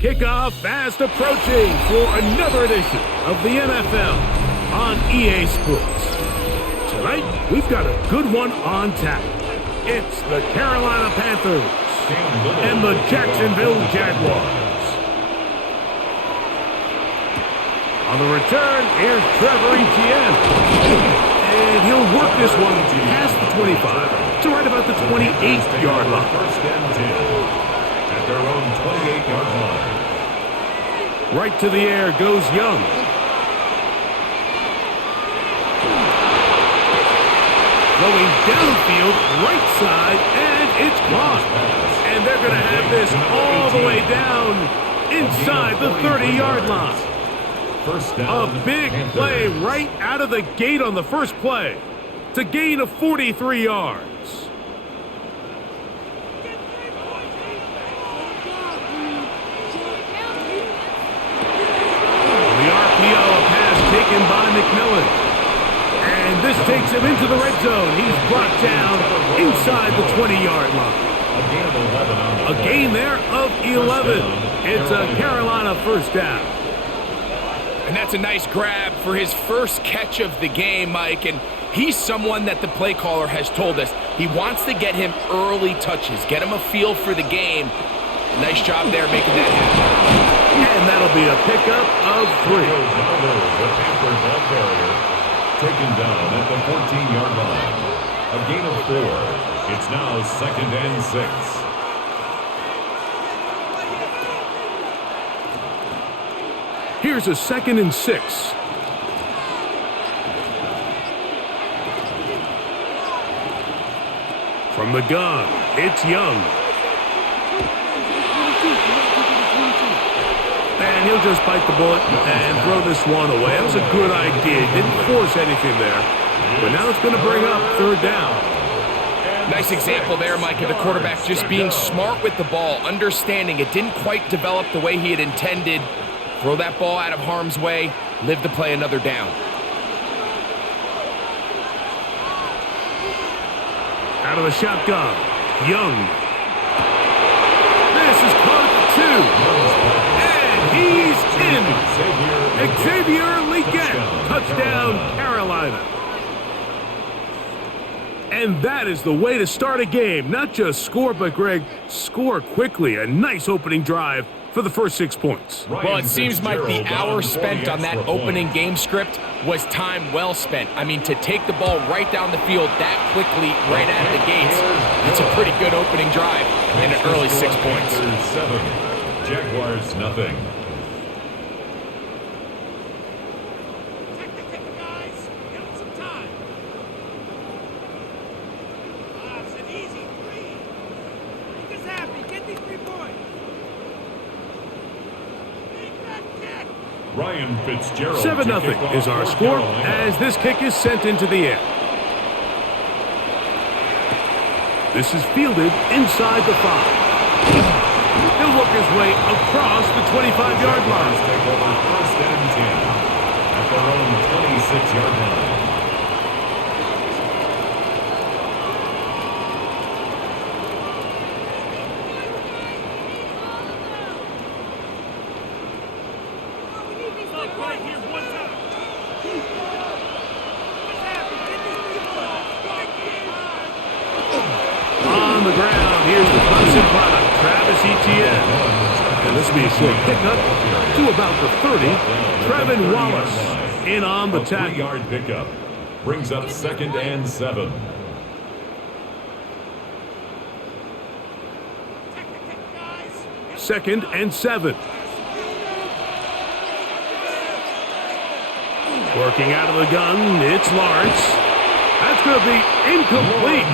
Kickoff fast approaching for another edition of the NFL on EA Sports. Tonight, we've got a good one on tap. It's the Carolina Panthers and the Jacksonville Jaguars. On the return, here's Trevor Etienne. And he'll work this one past the 25 to right about the 28-yard line. First and 10 at their own 28-yard line. Right to the air goes Young. Going downfield, right side, and it's caught. And they're going to have this all the way down inside the 30-yard line. First down, A big play right out of the gate on the first play to gain of 43 yards. The RPO, a pass taken by McMillan. And this takes him into the red zone. He's brought down inside the 20-yard line. A gain there of 11. It's a Carolina first down. And that's a nice grab for his first catch of the game, Mike. And he's someone that the play caller has told us he wants to get him early touches, get him a feel for the game. Nice job there making that happen. And that'll be a pickup of 3. The Panther ball carrier taken down at the 14-yard line. A gain of 4. It's now second and 6. Here's a 2nd and 6. From the gun, it's Young. And he'll just bite the bullet and throw this one away. That was a good idea. Didn't force anything there. But now it's going to bring up third down. Nice example there, Mike, of the quarterback just being smart with the ball, understanding it didn't quite develop the way he had intended. Throw that ball out of harm's way, live to play another down. Out of the shotgun, Young. This is caught at 2. And he's in. Xavier Legette, touchdown Carolina. And that is the way to start a game. Not just score, but Greg, score quickly. A nice opening drive for the first 6 points. Well, it seems like the hour spent on that opening game script was time well spent. I mean, to take the ball right down the field that quickly, right out of the gates, that's a pretty good opening drive and an early 6 points. 7, Jaguars nothing. Ryan Fitzgerald 7-0 is our score as this kick is sent into the air. This is fielded inside the 5. He'll work his way across the 25-yard line. Take over first and 10 at their own 26-yard line. On the ground, here's the Clemson product, Travis Etienne. And this will be a short pickup to about the 30. Trevin Wallace in on the tackle. 3-yard pickup brings up second and 7. Second and 7. Working out of the gun, it's Lawrence. That's going to be incomplete.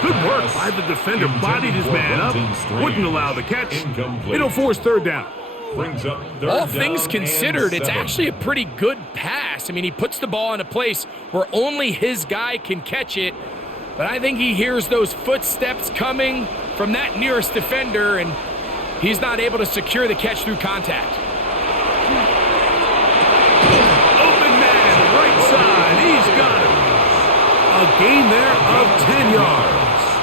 Good work by the defender. Bodied his man up. Wouldn't allow the catch. It'll force third down. All things considered, it's actually a pretty good pass. I mean, he puts the ball in a place where only his guy can catch it. But I think he hears those footsteps coming from that nearest defender, and he's not able to secure the catch through contact. Open man, right side. He's got it. A gain there of 10 yards.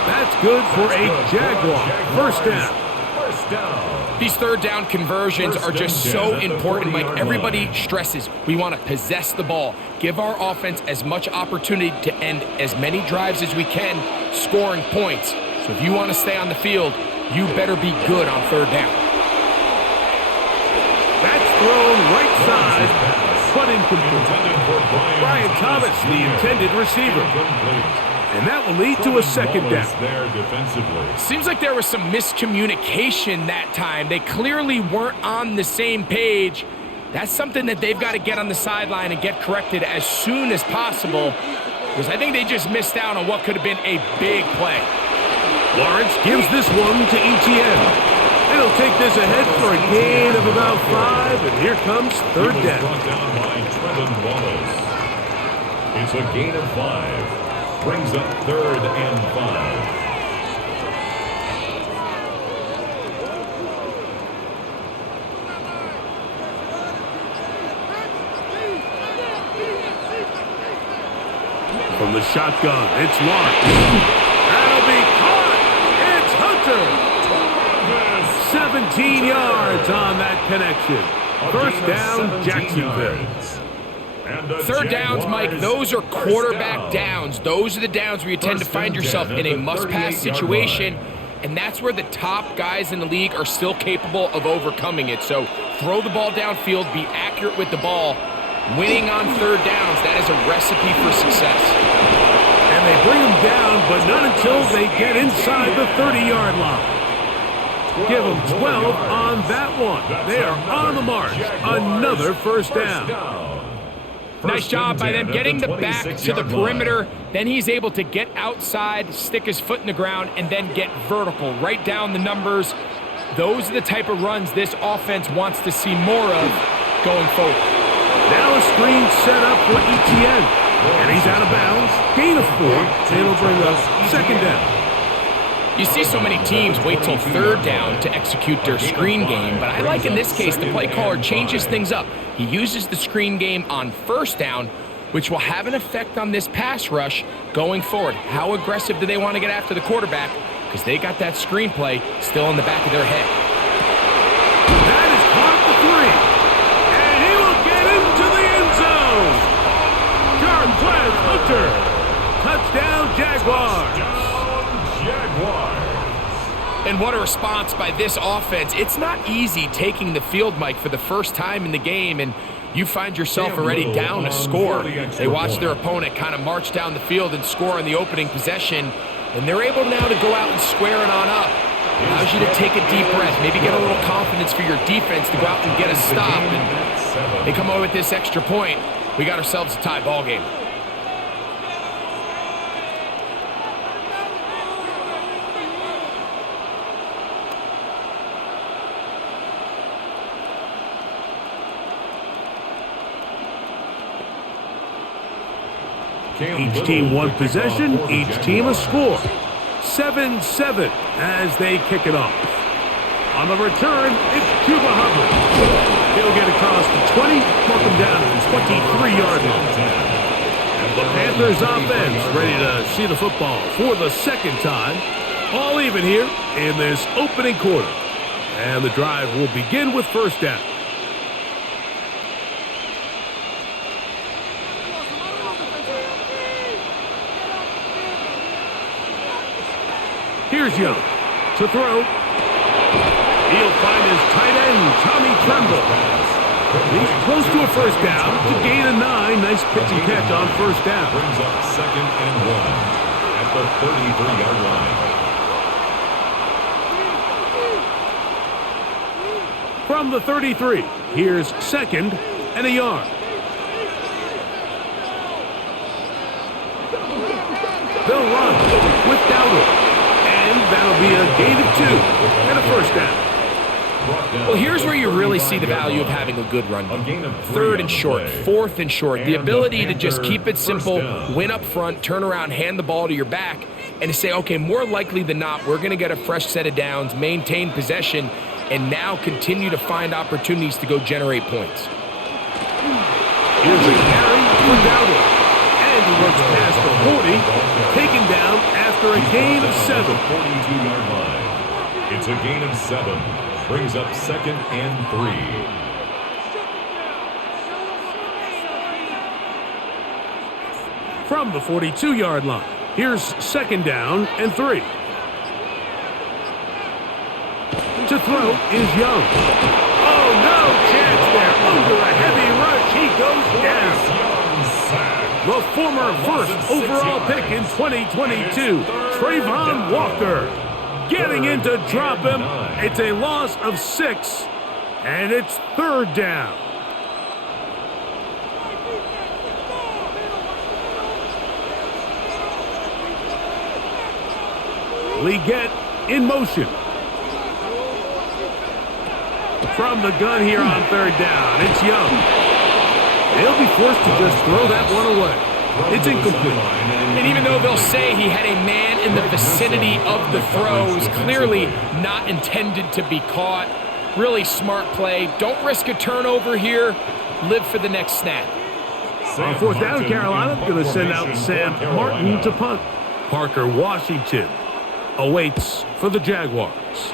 That's good for a Jaguar. First down. First down. These third down conversions are just so important, Mike. Everybody stresses we want to possess the ball, give our offense as much opportunity to end as many drives as we can, scoring points. So if you want to stay on the field, you better be good on third down. That's thrown right side, but incomplete. Brian Thomas, the intended receiver. And that will lead to a second down. Seems like there was some miscommunication that time. They clearly weren't on the same page. That's something that they've got to get on the sideline and get corrected as soon as possible, because I think they just missed out on what could have been a big play. Lawrence gives this one to Etienne. And he'll take this ahead for a gain of about 5, and here comes third down. Brought down by Trevin Wallace. It's a gain of 5. Brings up 3rd and 5. From the shotgun, it's Lawrence. That'll be caught. It's Hunter. 17 yards on that connection. First down, Jacksonville. Third downs, Mike, those are quarterback downs. Those are the downs where you tend to find yourself in a must-pass situation, and that's where the top guys in the league are still capable of overcoming it. So throw the ball downfield, be accurate with the ball. Winning on third downs, that is a recipe for success. And they bring them down, but not until they get inside the 30-yard line. Give them 12 on that one. They are on the march. Another first down. Nice job by them getting the back to the perimeter. Then he's able to get outside, stick his foot in the ground, and then get vertical. Right down the numbers. Those are the type of runs this offense wants to see more of going forward. Now a screen set up for Etienne. And he's out of bounds. Gain of 4. And it'll bring us second down. You see so many teams wait till third down to execute their screen game, but I like in this case the play caller changes things up. He uses the screen game on first down, which will have an effect on this pass rush going forward. How aggressive do they want to get after the quarterback? Because they got that screenplay still in the back of their head. That is caught for 3. And he will get into the end zone. Jarquez Hunter. Touchdown, Jaguars. And what a response by this offense. It's not easy taking the field, Mike, for the first time in the game, and you find yourself already down a score. They watch their opponent kind of march down the field and score on the opening possession, and they're able now to go out and square it on up. Allows you to take a deep breath, maybe get a little confidence for your defense to go out and get a stop. And they come away with this extra point. We got ourselves a tie ball game. Each team one possession, each team a score. 7-7 as they kick it off. On the return, it's Cuba Hubbard. He'll get across the 20, mark him down at the 23-yard line. The Panthers offense ready to see the football for the second time. All even here in this opening quarter. And the drive will begin with first down. Here's Young to throw. He'll find his tight end, Tommy Tremble. He's close to a first down to gain a 9. Nice pitch and catch on first down. Brings up 2nd and 1 at the 33-yard line. From the 33, here's 2nd and a yard. They'll run with Dowdle. That'll be a gain of 2 and a first down. Well, here's where you really see the value of having a good run game. 3rd and short, 4th and short. The ability to just keep it simple, win up front, turn around, hand the ball to your back, and to say, okay, more likely than not, we're going to get a fresh set of downs, maintain possession, and now continue to find opportunities to go generate points. Here's a carry for Dowdle. And he looks past the 40, taken down after a gain of 7. 42-yard line. It's a gain of 7. Brings up 2nd and 3. From the 42-yard line, here's 2nd down and 3. To throw is Young. Oh, no chance there. Under a heavy rush, he goes down. The former first overall pick in 2022, Trayvon Walker, getting in to drop him. It's a loss of 6, and it's 3rd down. Leggett in motion. From the gun here on 3rd down, it's Young. They'll be forced to just throw that one away. It's incomplete. And even though they'll say he had a man in the vicinity of the throw, it was clearly not intended to be caught. Really smart play. Don't risk a turnover here. Live for the next snap. On 4th down, Carolina going to send out Sam Martin to punt. Parker Washington awaits for the Jaguars.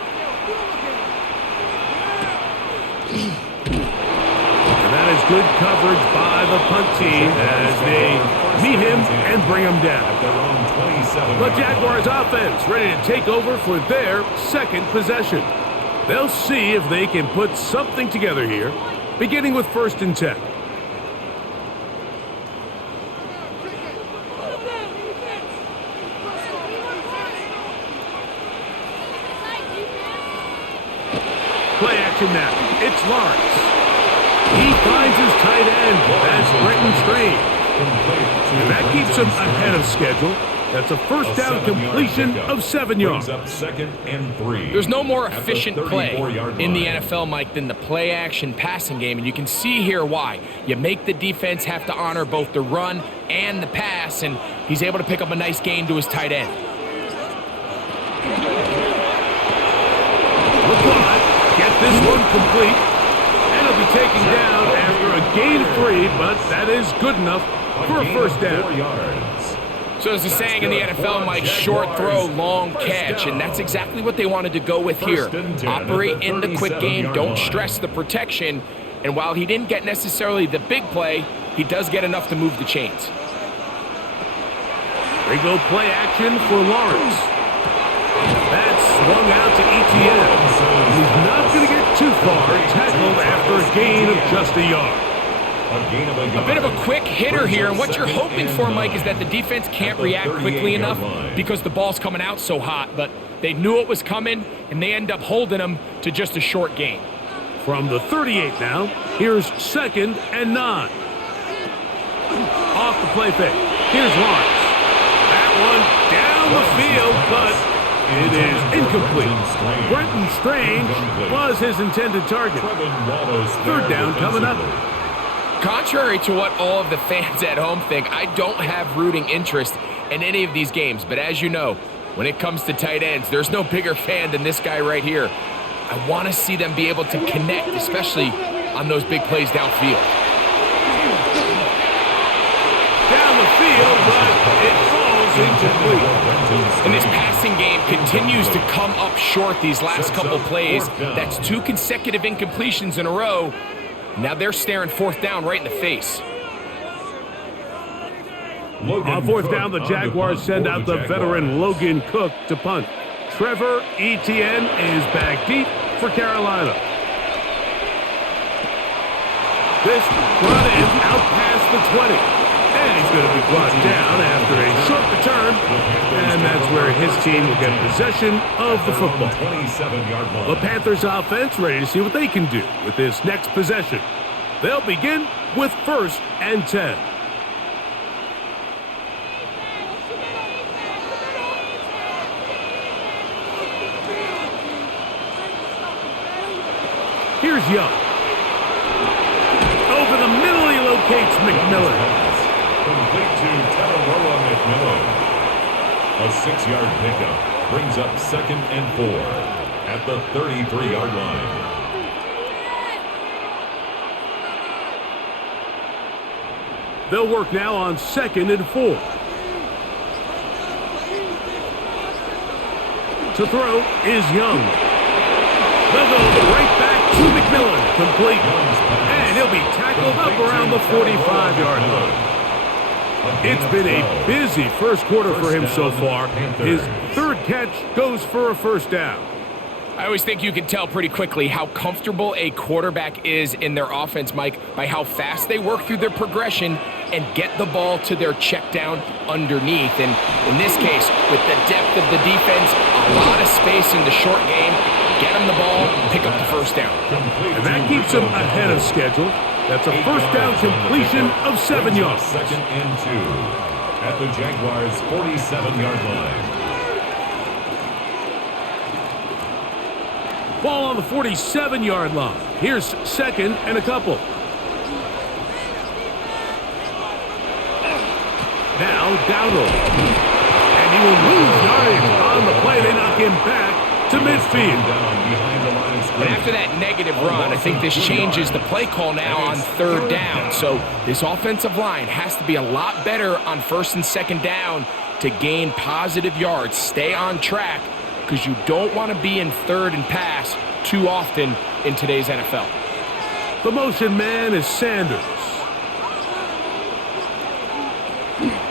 And that is good coverage by the punt team as they meet him and bring him down. The Jaguars offense ready to take over for their 2nd possession. They'll see if they can put something together here, beginning with 1st and 10. Play action now. It's Lawrence. He finds his tight end. That's Brenton Strange. And that keeps him ahead of schedule. That's a 1st down completion of 7 yards. There's no more efficient play in the NFL, Mike, than the play action passing game. And you can see here why. You make the defense have to honor both the run and the pass, and he's able to pick up a nice gain to his tight end. Get this one complete, and it'll be taken down after a gain of 3, but that is good enough for a 1st down. So there's a saying in the NFL, Mike, short throw, long catch, and that's exactly what they wanted to go with here. Operate in the quick game, don't stress the protection, and while he didn't get necessarily the big play, he does get enough to move the chains. They go play action for Lawrence. That's swung out to Etienne. He's not going to get too far, tackled after a gain of just a yard. A bit of a quick hitter here, and what you're hoping for, Mike, is that the defense can't react quickly enough because the ball's coming out so hot, but they knew it was coming, and they end up holding them to just a short gain. From the 38 now, here's 2nd and 9. Off the play fake. Here's Lawrence. That one down the field, but it is incomplete. Brenton Strange was his intended target. 3rd down coming up. Contrary to what all of the fans at home think, I don't have rooting interest in any of these games. But as you know, when it comes to tight ends, there's no bigger fan than this guy right here. I want to see them be able to connect, especially on those big plays downfield. Down the field, but it falls incomplete. And this passing game continues to come up short these last couple plays. That's 2 consecutive incompletions in a row. Now they're staring 4th down right in the face. On 4th down, the Jaguars send out the veteran Logan Cook to punt. Trevor Etienne is back deep for Carolina. This brought in out past the 20. And he's going to be brought down after a short return. And that's where his team will get possession of the football. The Panthers offense ready to see what they can do with this next possession. They'll begin with 1st and 10. Here's Young. Over the middle, he locates McMillan. Complete to Tataroa McMillan. A 6-yard pickup brings up 2nd and 4 at the 33-yard line. They'll work now on 2nd and 4. To throw is Young. They'll go right back to McMillan. Complete. And he'll be tackled up around the 45-yard line. It's been a busy first quarter for him so far. His third catch goes for a first down. I always think you can tell pretty quickly how comfortable a quarterback is in their offense, Mike, by how fast they work through their progression and get the ball to their check down underneath. And in this case, with the depth of the defense, a lot of space in the short game, get them the ball, pick up the first down. And that keeps them ahead of schedule. That's a first down completion of 7 yards. Second and 2 at the Jaguars' 47-yard line. Ball on the 47-yard line. Here's second and a couple. Now Dowdle. And he will lose yardage on the play. They knock him back to midfield. And after that negative run, I think this changes the play call now on third down. So this offensive line has to be a lot better on first and second down to gain positive yards. Stay on track, because you don't want to be in third and pass too often in today's NFL. The motion man is Sanders.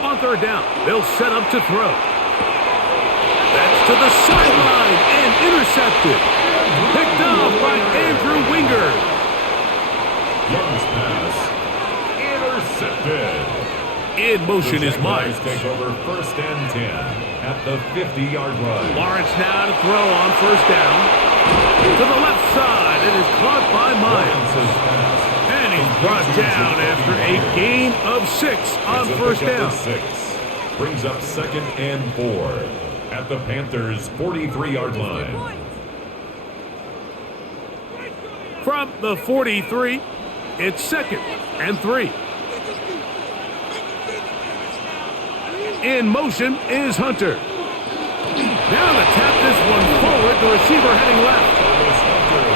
On third down, they'll set up to throw. That's to the sideline and intercepted. Picked off by Andrew Winger. Young's pass intercepted. In motion is Myers. Take over first and 10 at the 50-yard line. Lawrence now to throw on first down. To the left side, it is caught by Myers. And he's brought down after a gain of 6 on first down. 6 brings up second and 4 at the Panthers' 43-yard line. From the 43, it's second and 3. In motion is Hunter. Now to tap this one forward, the receiver heading left.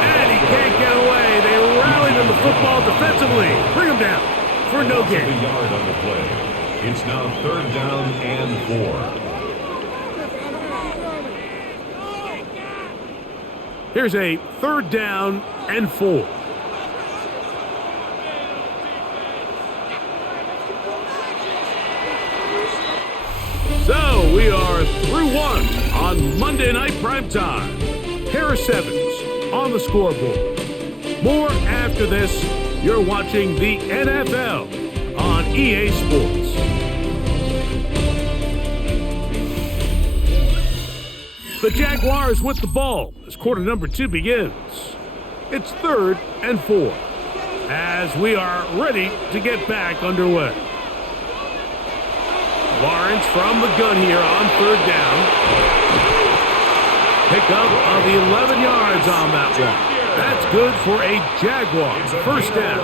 And he can't get away. They rallied him the football defensively. Bring him down for no gain. A yard on the play. It's now third down and 4. Here's a third down and 4. So we are through one on Monday Night Primetime. Harris Evans on the scoreboard. More after this. You're watching the NFL on EA Sports. The Jaguars with the ball as quarter number 2 begins. It's third and 4 as we are ready to get back underway. Lawrence from the gun here on third down. Pickup of 11 yards on that one. That's good for a Jaguars first down.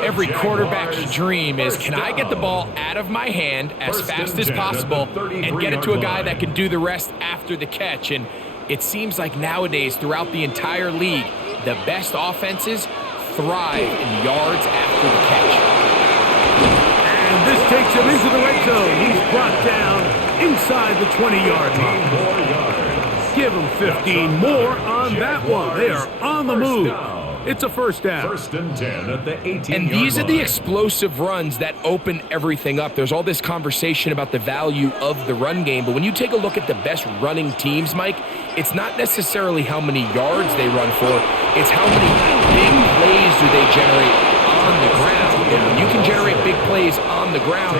Every quarterback's dream is, can I get the ball out of my hand as fast as possible and get it to a guy that can do the rest after the catch? And it seems like nowadays throughout the entire league, the best offenses thrive in yards after the catch. And this takes him into the red zone. He's brought down inside the 20-yard line. Give him 15 more on that one. They are on the move. It's a first down. First and 10 at the 18-yard line. And these are the explosive runs that open everything up. There's all this conversation about the value of the run game, but when you take a look at the best running teams, Mike, it's not necessarily how many yards they run for, it's how many big plays do they generate on the ground. And when you can generate big plays on the ground,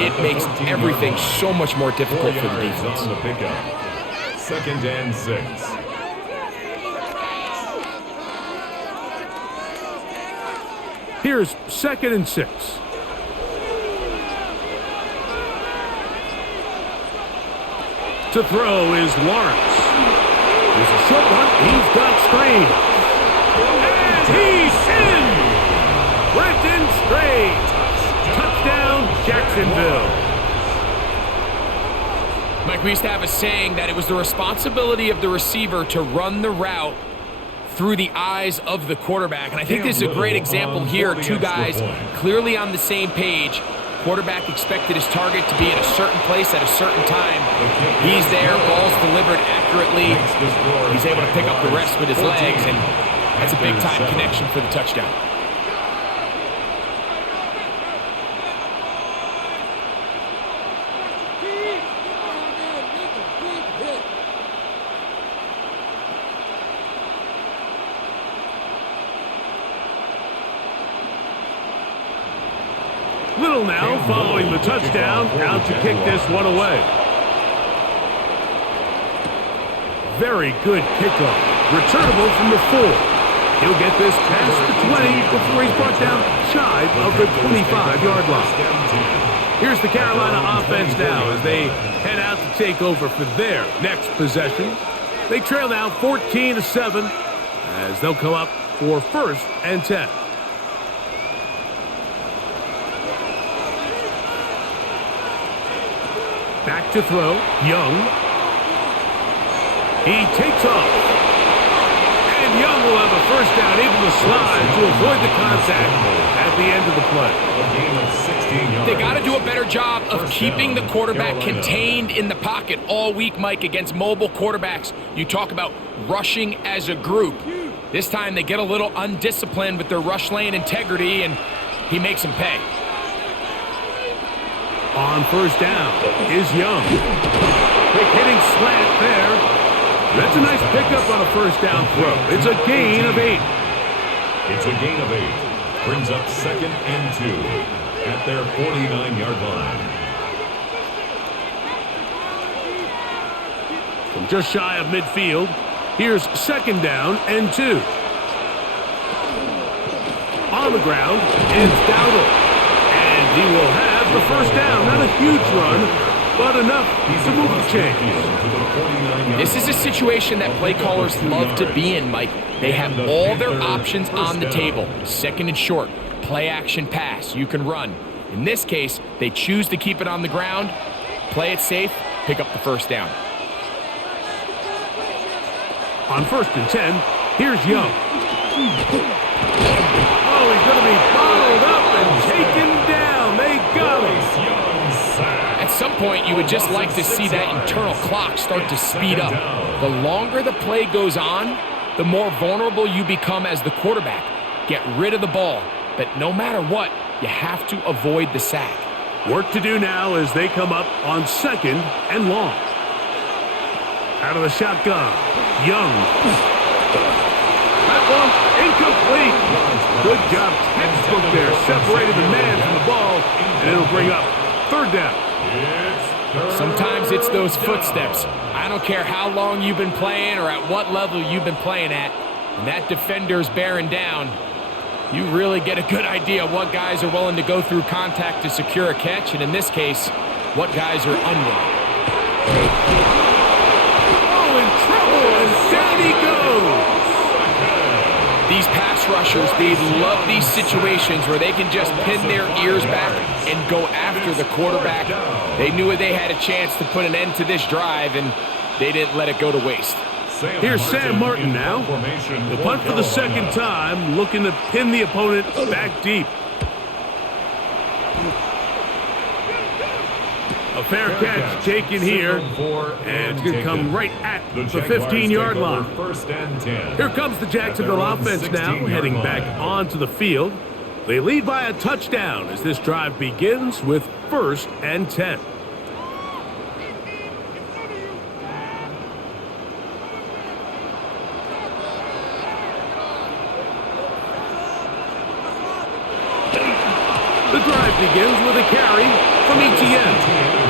it makes everything so much more difficult for the defense. On the pickup. Second and 6. Here's second and 6. To throw is Lawrence. There's a short one. He's got screen. And he's in! Brenton Strange. Touchdown, Jacksonville. Mike, we used to have a saying that it was the responsibility of the receiver to run the route through the eyes of the quarterback. And I think this is a great example here. Two guys clearly on the same page, quarterback expected his target to be in a certain place at a certain time. He's there, ball's delivered accurately. He's able to pick up the rest with his legs, and that's a big-time connection for the touchdown. Little now following the touchdown, out to kick this one away. Very good kickoff. Returnable from the 4. He'll get this past the 20 before he's brought down shy of the 25-yard line. Here's the Carolina offense now as they head out to take over for their next possession. They trail now 14-7 as they'll come up for 1st and 10. Back to throw, Young. He takes off. And Young will have a first down, able to slide to avoid the contact at the end of the play. They got to do a better job of keeping the quarterback contained in the pocket all week, Mike, against mobile quarterbacks. You talk about rushing as a group. This time they get a little undisciplined with their rush lane integrity, and he makes them pay. On first down is Young. Quick hitting slant there. That's a nice pickup on a first down throw. It's a gain of 8. It's a gain of 8. Brings up 2nd and 2 at their 49-yard line. From just shy of midfield, here's 2nd down and 2. On the ground, it's Dowdle. And he will have the first down. Not a huge run, but enough to move the chains. This is a situation that play callers love to be in, Mike. They have all their options on the table. 2nd and short, play action pass, you can run. In this case, they choose to keep it on the ground, play it safe, pick up the first down. On 1st and 10, here's Young. Oh, he's going to be bottled up and taken down. They got him. At some point, you would just like to see that internal clock start to speed up. The longer the play goes on, the more vulnerable you become as the quarterback. Get rid of the ball, but no matter what, you have to avoid the sack. Work to do now as they come up on 2nd and long. Out of the shotgun, Young. That one incomplete. Good job, textbook there. Separated the man from the ball, and it'll bring up 3rd down. Sometimes it's those footsteps. I don't care how long you've been playing or at what level you've been playing at. When that defender's bearing down, you really get a good idea what guys are willing to go through contact to secure a catch, and in this case, what guys are unwilling. Oh, in trouble, and down he goes. These pass rushers, they love these situations where they can just pin their ears back and go after the quarterback. They knew they had a chance to put an end to this drive, and they didn't let it go to waste. Here's Sam Martin now. The punt for the 2nd time, looking to pin the opponent back deep. A fair catch taken here, and it's going to come right at the 15-yard line. Here comes the Jacksonville offense now, heading back onto the field. They lead by a touchdown as this drive begins with 1st and 10. The drive begins with a carry from ETN.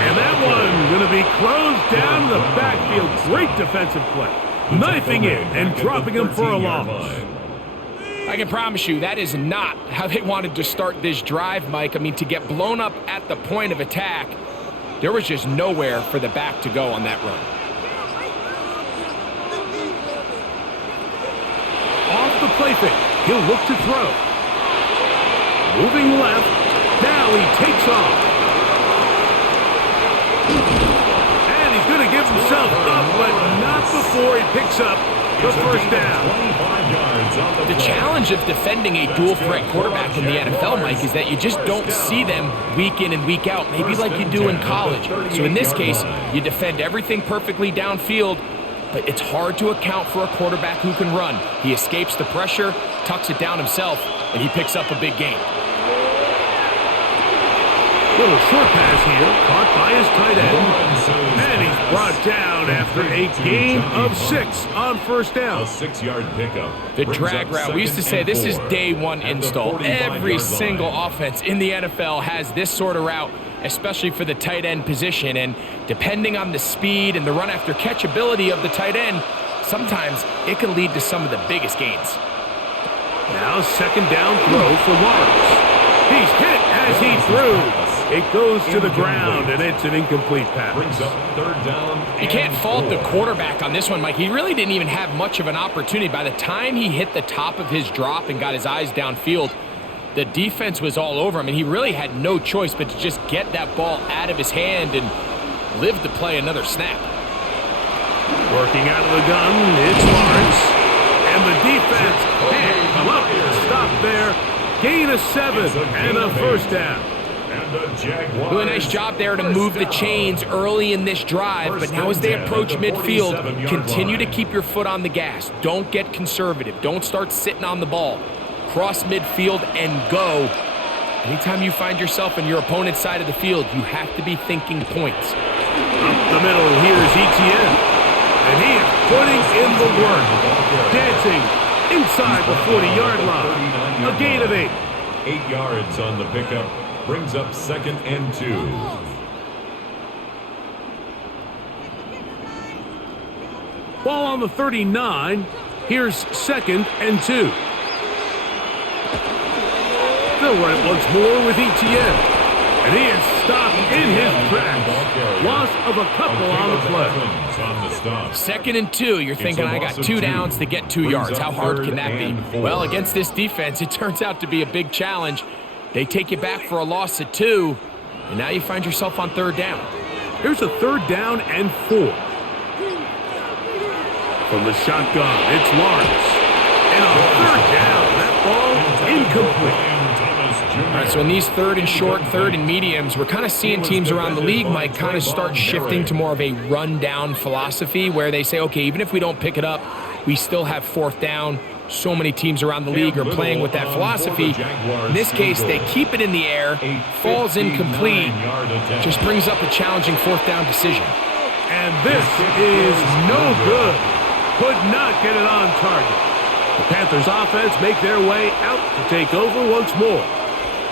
And that one going to be closed down in the backfield. Great defensive play. Knifing in and dropping him for a loss. I can promise you that is not how they wanted to start this drive, Mike. I mean, to get blown up at the point of attack, there was just nowhere for the back to go on that run. Off the play fake. He'll look to throw. Moving left. Now he takes off. And he's going to give himself up, but not before he picks up the first down. yards on the The play. challenge of defending a dual-threat quarterback in the NFL, Mike, is that you just don't see them week in and week out, maybe like you do in college. So in this case, you defend everything perfectly downfield, but it's hard to account for a quarterback who can run. He escapes the pressure, tucks it down himself, and he picks up a big gain. Little short pass here, caught by his tight end. And he's brought down after a gain of 6 on first down. A 6-yard pickup. The drag route. We used to say this is day one install. Every single offense in the NFL has this sort of route, especially for the tight end position. And depending on the speed and the run after catch ability of the tight end, sometimes it can lead to some of the biggest gains. Now second down throw for Lawrence. He's hit as he threw. It goes to the ground, and it's an incomplete pass. Brings up third down. You can't fault the quarterback on this one, Mike. He really didn't even have much of an opportunity. By the time he hit the top of his drop and got his eyes downfield, the defense was all over him, and he really had no choice but to just get that ball out of his hand and live to play another snap. Working out of the gun, it's Lawrence. And the defense can't come up and stop there. Gain of 7 and a first down. Do a nice job there to move the chains early in this drive, but now as they approach midfield, continue to keep your foot on the gas. Don't get conservative. Don't start sitting on the ball. Cross midfield and go. Anytime you find yourself on your opponent's side of the field, you have to be thinking points. Up the middle, here's Etienne. And he is putting in the work. Dancing inside the 40-yard line. A gain of 8. 8 yards on the pickup. Brings up second and 2. Ball on the 39. Here's second and 2. They'll run it once more with Etienne. And he is stopped in his tracks. Loss of a couple on the play. Second and 2. You're thinking, I got 2 downs to get 2 yards. How hard can that be? Well, against this defense, it turns out to be a big challenge. They take you back for a loss at 2, and now you find yourself on third down. Here's a third down and 4. From the shotgun, it's Lawrence. And on third down, that ball incomplete. All right, so in these third and short, third and mediums, we're kind of seeing teams around the league, Mike, kind of start shifting to more of a run-down philosophy where they say, okay, even if we don't pick it up, we still have fourth down. So many teams around the league are playing with that philosophy. In this case, they keep it in the air, falls incomplete, just brings up a challenging fourth down decision. And this is no good. Could not get it on target. The Panthers offense make their way out to take over once more.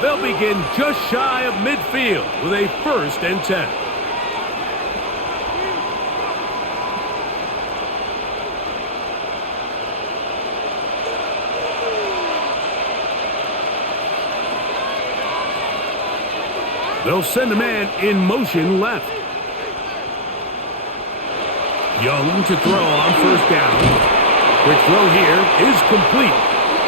They'll begin just shy of midfield with a first and 10. They'll send a man in motion left. Young to throw on first down. Quick throw here is complete.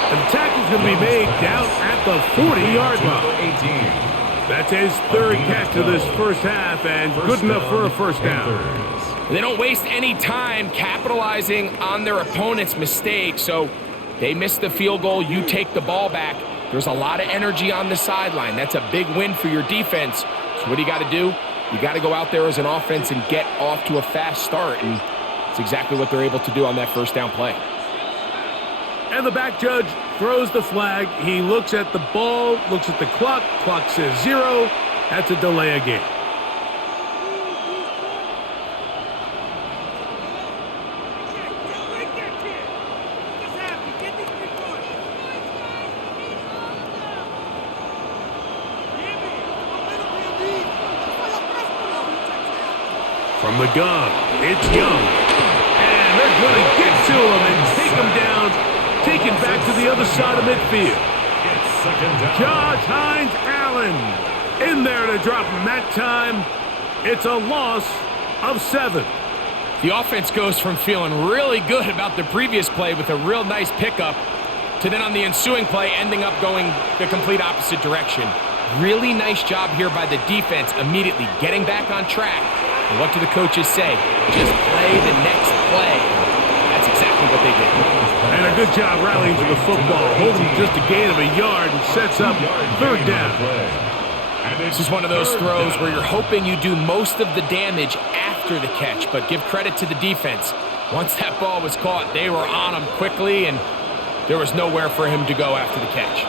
And the tackle's going to be made down at the 40-yard line. That's his third catch of this first half and good enough for a first down. They don't waste any time capitalizing on their opponent's mistake, so they miss the field goal, you take the ball back. There's a lot of energy on the sideline. That's a big win for your defense. So what do you got to do? You got to go out there as an offense and get off to a fast start, and it's exactly what they're able to do on that first down play. And the back judge throws the flag. He looks at the ball, looks at the clock. Clock says 0. That's a delay of game. From the gun, it's Young. And they're going to get to him and take him down, taken back to the other side of midfield. It's second down. Josh Hines-Allen in there to drop him that time. It's a loss of 7. The offense goes from feeling really good about the previous play with a real nice pickup to then on the ensuing play ending up going the complete opposite direction. Really nice job here by the defense immediately getting back on track. And what do the coaches say? Just play the next play. That's exactly what they did. And a good job rallying to the football, holding just a gain of a yard and sets up third down. This is one of those throws where you're hoping you do most of the damage after the catch, but give credit to the defense. Once that ball was caught, they were on him quickly, and there was nowhere for him to go after the catch.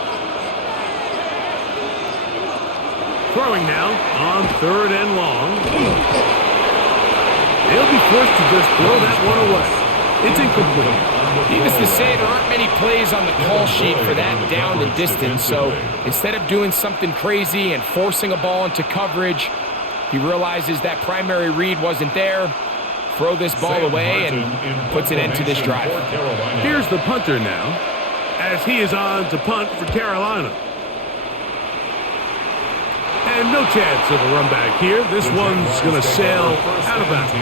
Throwing now on third and long. He'll be forced to just throw that one away. It's incomplete. Needless to say, there aren't many plays on the call sheet for that down and distance, so instead of doing something crazy and forcing a ball into coverage, he realizes that primary read wasn't there. Throw this ball away and puts an end to this drive. Here's the punter now, as he is on to punt for Carolina. And no chance of a run back here. This one's going to sail out of bounds.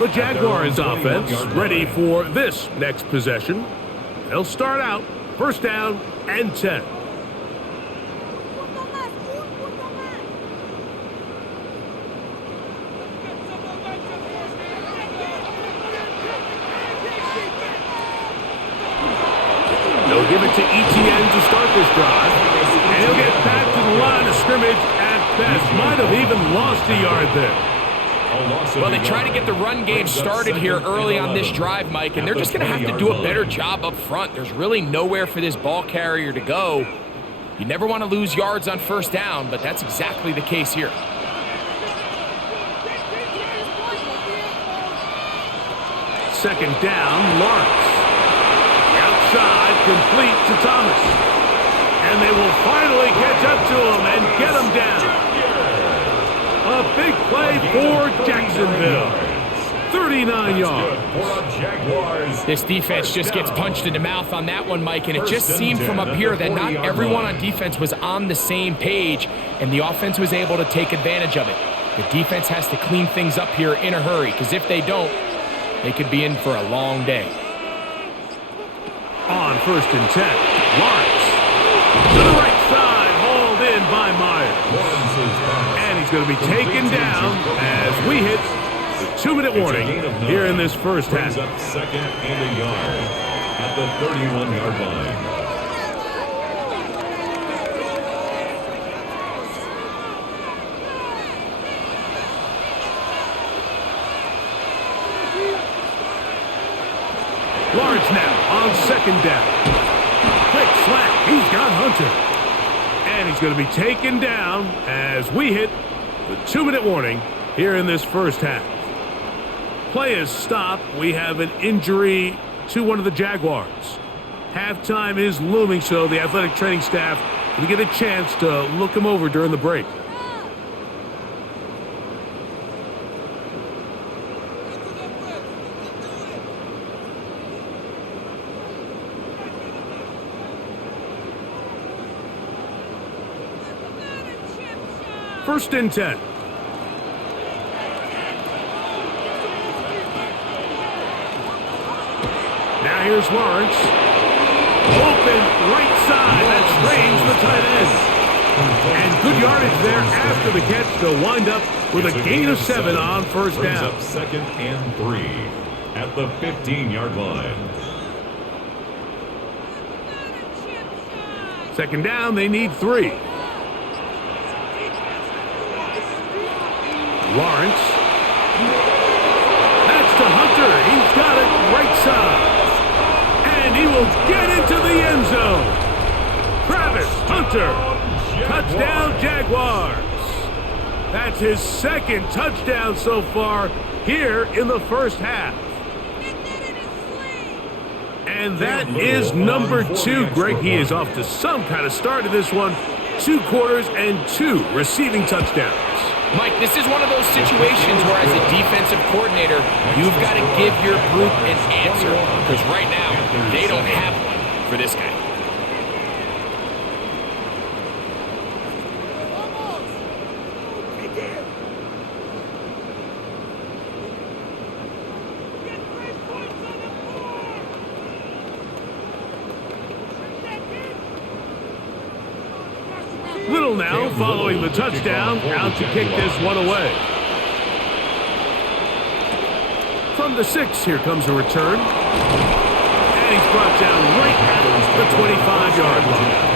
The Jaguars offense ready for this next possession. They'll start out first down and 10. They'll give it to ETN to start this drive. And he'll get back to the line of scrimmage at best. Might have even lost a yard there. Well, they try to get the run game started here early on this drive, Mike, and they're just going to have to do a better job up front. There's really nowhere for this ball carrier to go. You never want to lose yards on first down, but that's exactly the case here. Second down, Lawrence. Outside, complete to Thomas. And they will finally catch up to him and get him down. A big play for Jacksonville. 39 yards. This defense just gets punched in the mouth on that one, Mike, and it just seemed from up here that not everyone on defense was on the same page, and the offense was able to take advantage of it. The defense has to clean things up here in a hurry, because if they don't, they could be in for a long day. On first and 10, Lawrence. To the right side, hauled in by Myers. And he's going to be taken down as we hit the 2-minute warning here in this first half. Up second and a yard at the 31-yard line. Lawrence now on second down. Quick slap. He's got Hunter. And he's going to be taken down as we hit the 2-minute warning here in this first half. Play is stopped. We have an injury to one of the Jaguars. Halftime is looming, so the athletic training staff will get a chance to look him over during the break. First and 10. Now here's Lawrence. Open right side. That's Strange, the tight end. And good yardage there after the catch to wind up with a gain of 7 on first down. Up second and 3 at the 15-yard line. Second down, they need 3. Lawrence. That's to Hunter. He's got it right side. And he will get into the end zone. Travis Hunter. Touchdown, Jaguars. That's his second touchdown so far here in the first half. And that is number 2. Greg, he is off to some kind of start in this one. 2 quarters and 2 receiving touchdowns. Mike, this is one of those situations where as a defensive coordinator, you've got to give your group an answer. Because right now, they don't have one for this guy. Little now following the touchdown, out to kick this one away. From the 6, here comes a return. And he's brought down right at the 25-yard line.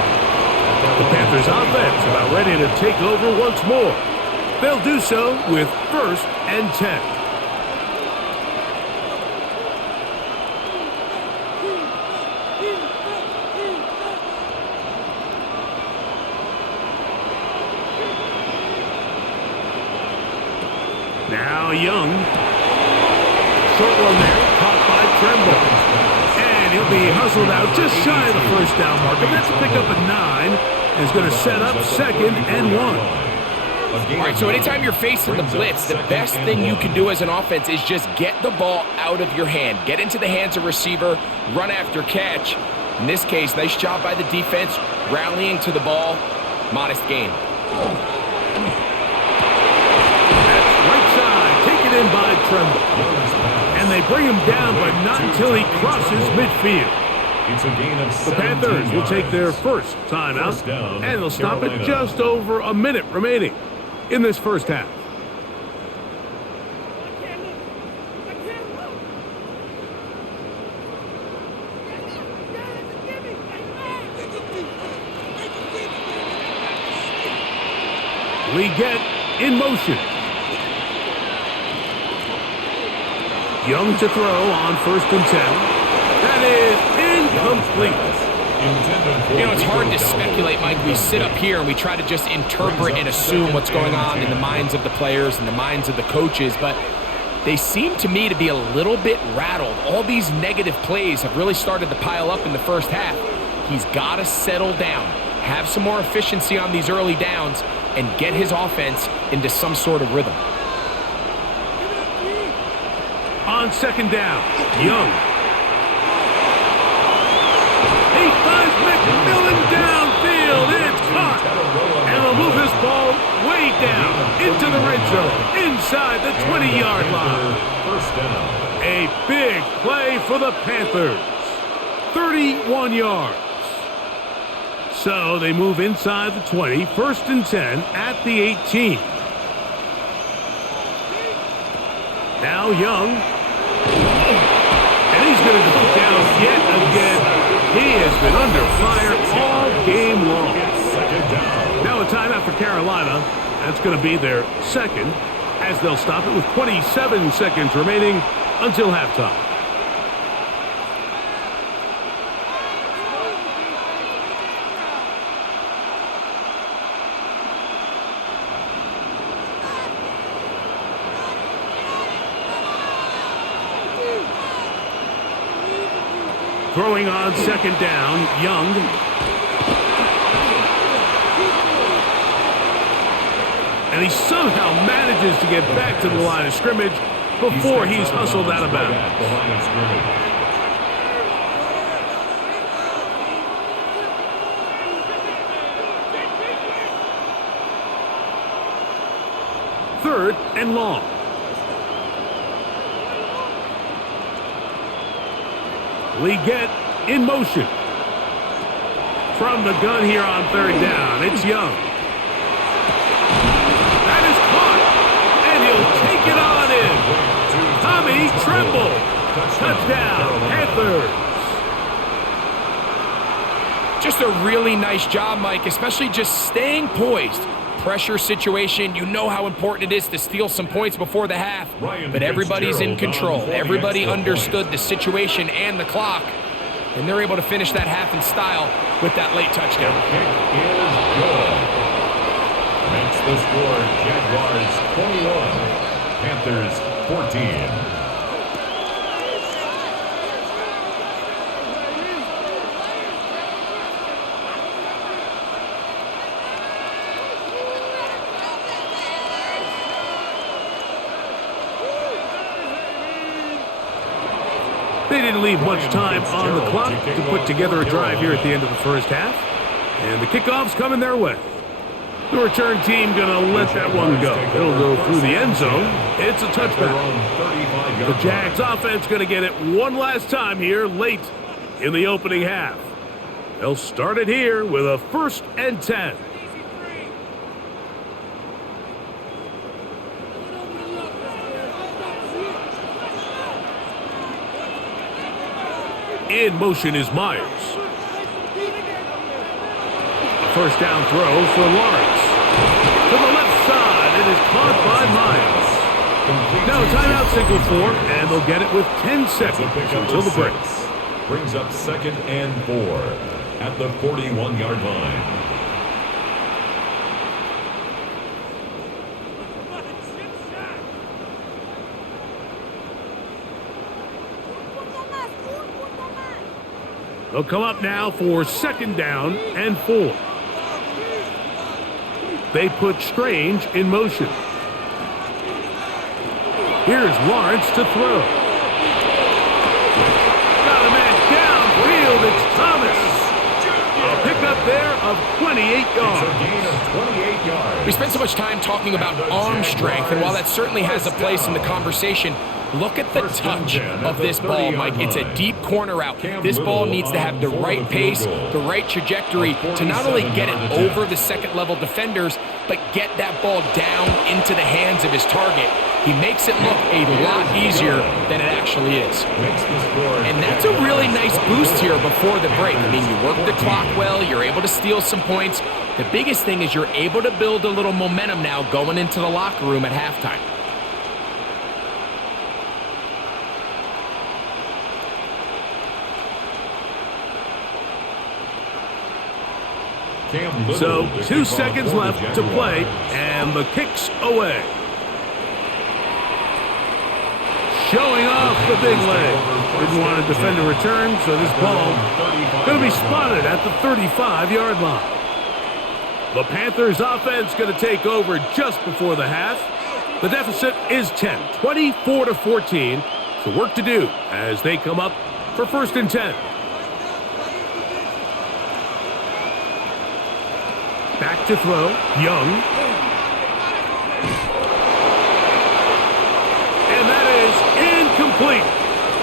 The Panthers offense about ready to take over once more. They'll do so with 1st and 10. Now Young. Short one there, caught by Tremble. And he'll be hustled out just shy of the first down marker. That's a pickup at 9. And is going to set up 2nd and 1. All right, so anytime you're facing the blitz, the best thing you can do as an offense is just get the ball out of your hand. Get into the hands of receiver, run after catch. In this case, nice job by the defense, rallying to the ball. Modest gain. That's right side, taken in by Tremble. And they bring him down, but not until he crosses midfield. It's a gain of 17 The Panthers will yards. take their first timeout, First down, and they'll stop Carolina. at just over a minute remaining in this first half. We get in motion. Young to throw on 1st and 10. That is incomplete. You know, it's hard to speculate, Mike. We sit up here and we try to just interpret and assume what's going on in the minds of the players and the minds of the coaches, but they seem to me to be a little bit rattled. All these negative plays have really started to pile up in the first half. He's got to settle down, have some more efficiency on these early downs, and get his offense into some sort of rhythm. On 2nd down, Young. He finds McMillan downfield. It's caught. And they'll move this ball way down into the red zone, inside the 20-yard line. First down. A big play for the Panthers. 31 yards. So they move inside the 20, 1st and 10 at the 18. Now Young. And he's going to go down yet again. He has been under fire all game long. Now a timeout for Carolina. That's going to be their 2nd, as they'll stop it with 27 seconds remaining until halftime. Throwing on 2nd down, Young. And he somehow manages to get back to the line of scrimmage before he's hustled out of bounds. The line of scrimmage. 3rd and long. We get in motion. From the gun here on 3rd down, it's Young. That is caught, and he'll take it on in. Tommy Tremble. Touchdown, Panthers. Just a really nice job, Mike, especially just staying poised. Pressure situation, you know how important it is to steal some points before the half, but everybody's in control. Everybody understood the situation and the clock, and they're able to finish that half in style with that late touchdown. Kick is good. Makes the score Jaguars 21, Panthers 14. They didn't leave much time on the clock to put together a drive here at the end of the first half. And the kickoff's coming their way. The return team going to let that one go. It'll go through the end zone. It's a touchback. The Jags offense going to get it one last time here late in the opening half. They'll start it here with a 1st and 10. In motion is Myers. A first down throw for Lawrence. To the left side, it is caught by Myers. Now a timeout signal for, and they'll get it with 10 seconds until the break. Brings up 2nd and 4 at the 41-yard line. They'll come up now for 2nd down and 4. They put Strange in motion. Here's Lawrence to throw. Got a man downfield. It's Thomas. A pickup there of 28 yards. It's a gain of 28 yards. We spent so much time talking about arm strength, and while that certainly has a place in the conversation, look at the touch of this ball, Mike. It's a deep corner route. This ball needs to have the right pace, the right trajectory to not only get it over the second-level defenders, but get that ball down into the hands of his target. He makes it look a lot easier than it actually is. And that's a really nice boost here before the break. I mean, you work the clock well, you're able to steal some points. The biggest thing is you're able to build a little momentum now going into the locker room at halftime. So 2 seconds left to play, and the kick's away. Showing off the big leg. Didn't want to defend a return, so this ball going to be spotted at the 35-yard line. The Panthers offense going to take over just before the half. The deficit is 10, 24-14. So work to do as they come up for 1st and 10. Back to throw, Young. And that is incomplete.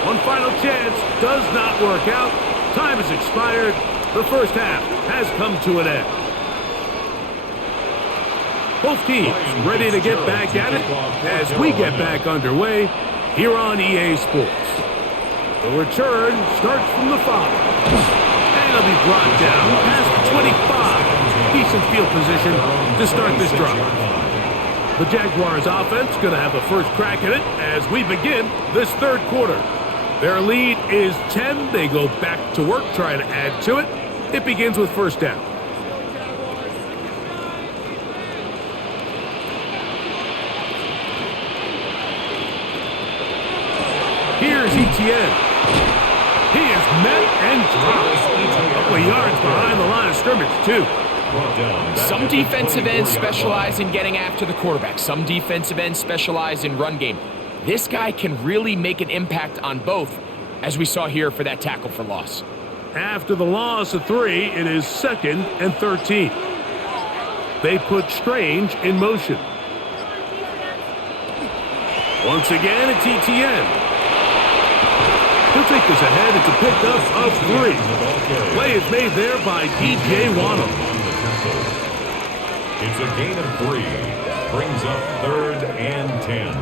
One final chance does not work out. Time has expired. The first half has come to an end. Both teams ready to get back at it as we get back underway here on EA Sports. The return starts from the 5. And it'll be brought down past the 25. Decent field position to start this drive. The Jaguars offense going to have the first crack at it as we begin this 3rd quarter. Their lead is 10. They go back to work trying to add to it. It begins with 1st down. Here's Etienne. He is met and dropped. A couple of yards behind the line of scrimmage, too. Some defensive ends specialize in getting after the quarterback. Some defensive ends specialize in run game. This guy can really make an impact on both, as we saw here for that tackle for loss. After the loss of 3, it is 2nd and 13. They put Strange in motion. Once again, it's Etienne. He'll take this ahead. It's a pickup of 3. Play is made there by DJ Waddle. It's a gain of 3. Brings up 3rd and 10.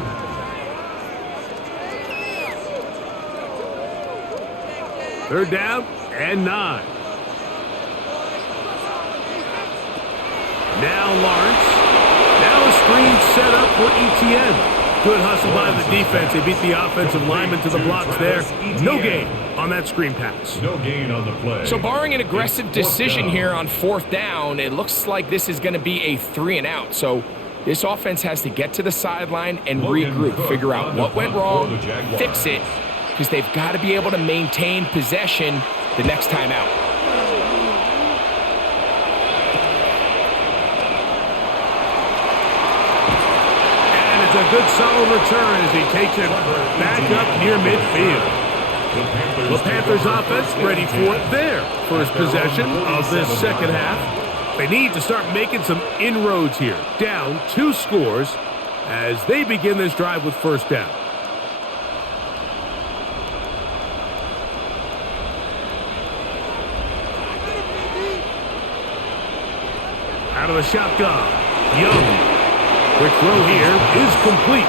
Third down and 9. Now Lawrence. Now a screen set up for Etienne. Good hustle by the defense. They beat the offensive lineman to the blocks there. No gain on that screen pass. No gain on the play. So barring an aggressive decision here on 4th down, it looks like this is going to be a 3 and out. So this offense has to get to the sideline and regroup, figure out what went wrong, fix it, because they've got to be able to maintain possession the next time out. It's a good solid return as he takes it back up near midfield. The Panthers offense ready for it there. First possession of this 2nd half. They need to start making some inroads here. Down 2 scores as they begin this drive with 1st down. Out of the shotgun, Young. Quick throw here is complete.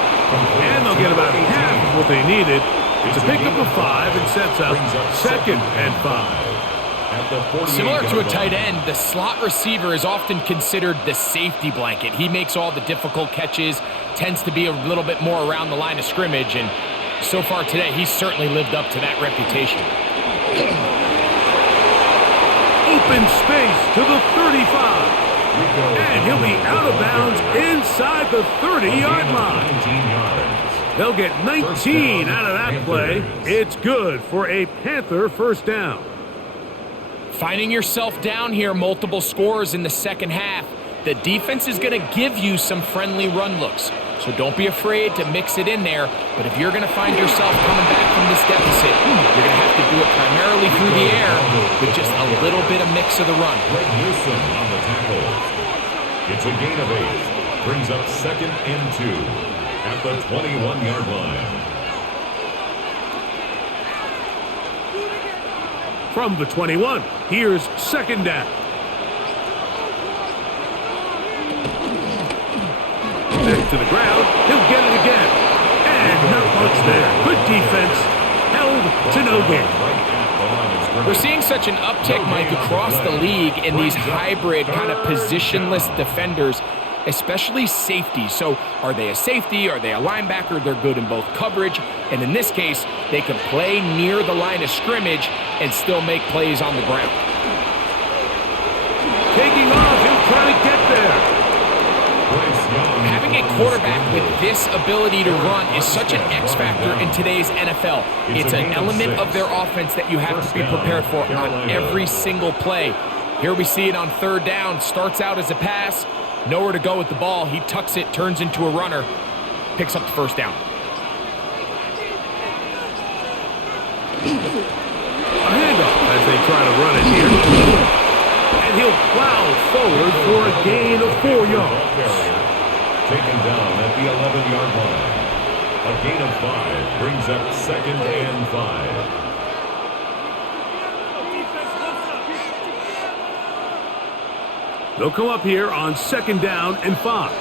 And they'll get about half of what they needed It's a pickup of 5 and sets up 2nd and 5. Similar to a tight end, the slot receiver is often considered the safety blanket. He makes all the difficult catches, tends to be a little bit more around the line of scrimmage, and so far today, he's certainly lived up to that reputation. Open space to the 35. And he'll be out of bounds inside the 30-yard line. They'll get 19 out of that play. It's good for a Panther first down. Finding yourself down here, multiple scores in the second half. The defense is going to give you some friendly run looks, so don't be afraid to mix it in there. But if you're going to find yourself coming back from this deficit, you're going to have to do it primarily through the air with just a little bit of mix of the run. Greg Newsom on the tackle. It's a gain of 8. Brings up 2nd and 2 at the 21-yard line. From the 21, here's 2nd down. Back to the ground, he'll get it again. And not much there. Good defense, held to no gain. We're seeing such an uptick, Mike, across the league in these hybrid kind of positionless defenders, especially safety. So are they a safety? Are they a linebacker? They're good in both coverage. And in this case, they can play near the line of scrimmage and still make plays on the ground. Taking off, he'll try to get there. Having a quarterback with this ability to run is such an X factor in today's NFL. It's an element of their offense that you have to be prepared for on every single play. Here we see it on 3rd down. Starts out as a pass. Nowhere to go with the ball. He tucks it, turns into a runner, picks up the first down. A handoff as they try to run it here. And he'll plow forward for a gain of 4 yards. Taken down at the 11-yard line. A gain of 5 brings up 2nd and 5. They'll come up here on 2nd down and 5.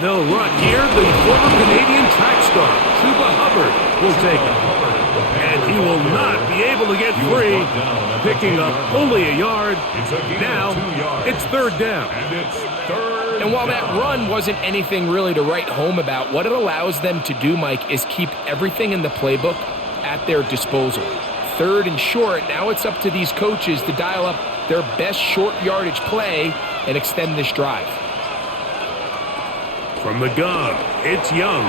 They'll run here. The former Canadian track star, Chuba Hubbard, will take it. And he will not be able to get free, picking up only a yard. Now, it's 3rd down. And while that run wasn't anything really to write home about, what it allows them to do, Mike, is keep everything in the playbook at their disposal. 3rd and short, now it's up to these coaches to dial up their best short yardage play and extend this drive. From the gun, it's Young.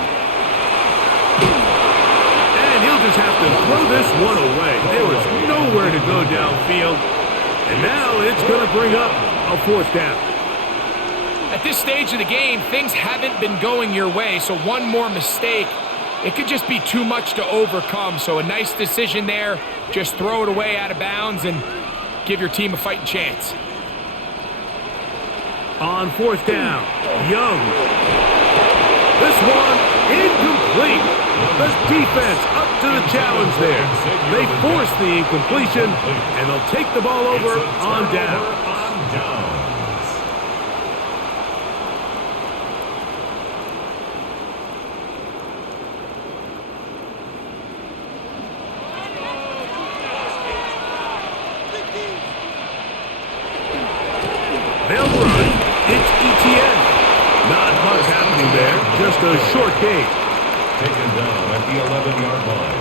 And he'll just have to throw this one away. There was nowhere to go downfield. And now it's going to bring up a 4th down. At this stage of the game, things haven't been going your way, so one more mistake, it could just be too much to overcome. So a nice decision there. Just throw it away out of bounds and give your team a fighting chance. On 4th down, Young. This one incomplete. The defense up to the challenge there. They force the incompletion, and they'll take the ball over on down. They'll run. It's ETN. Not much happening there. Just a short gain. Taken down at the 11-yard line.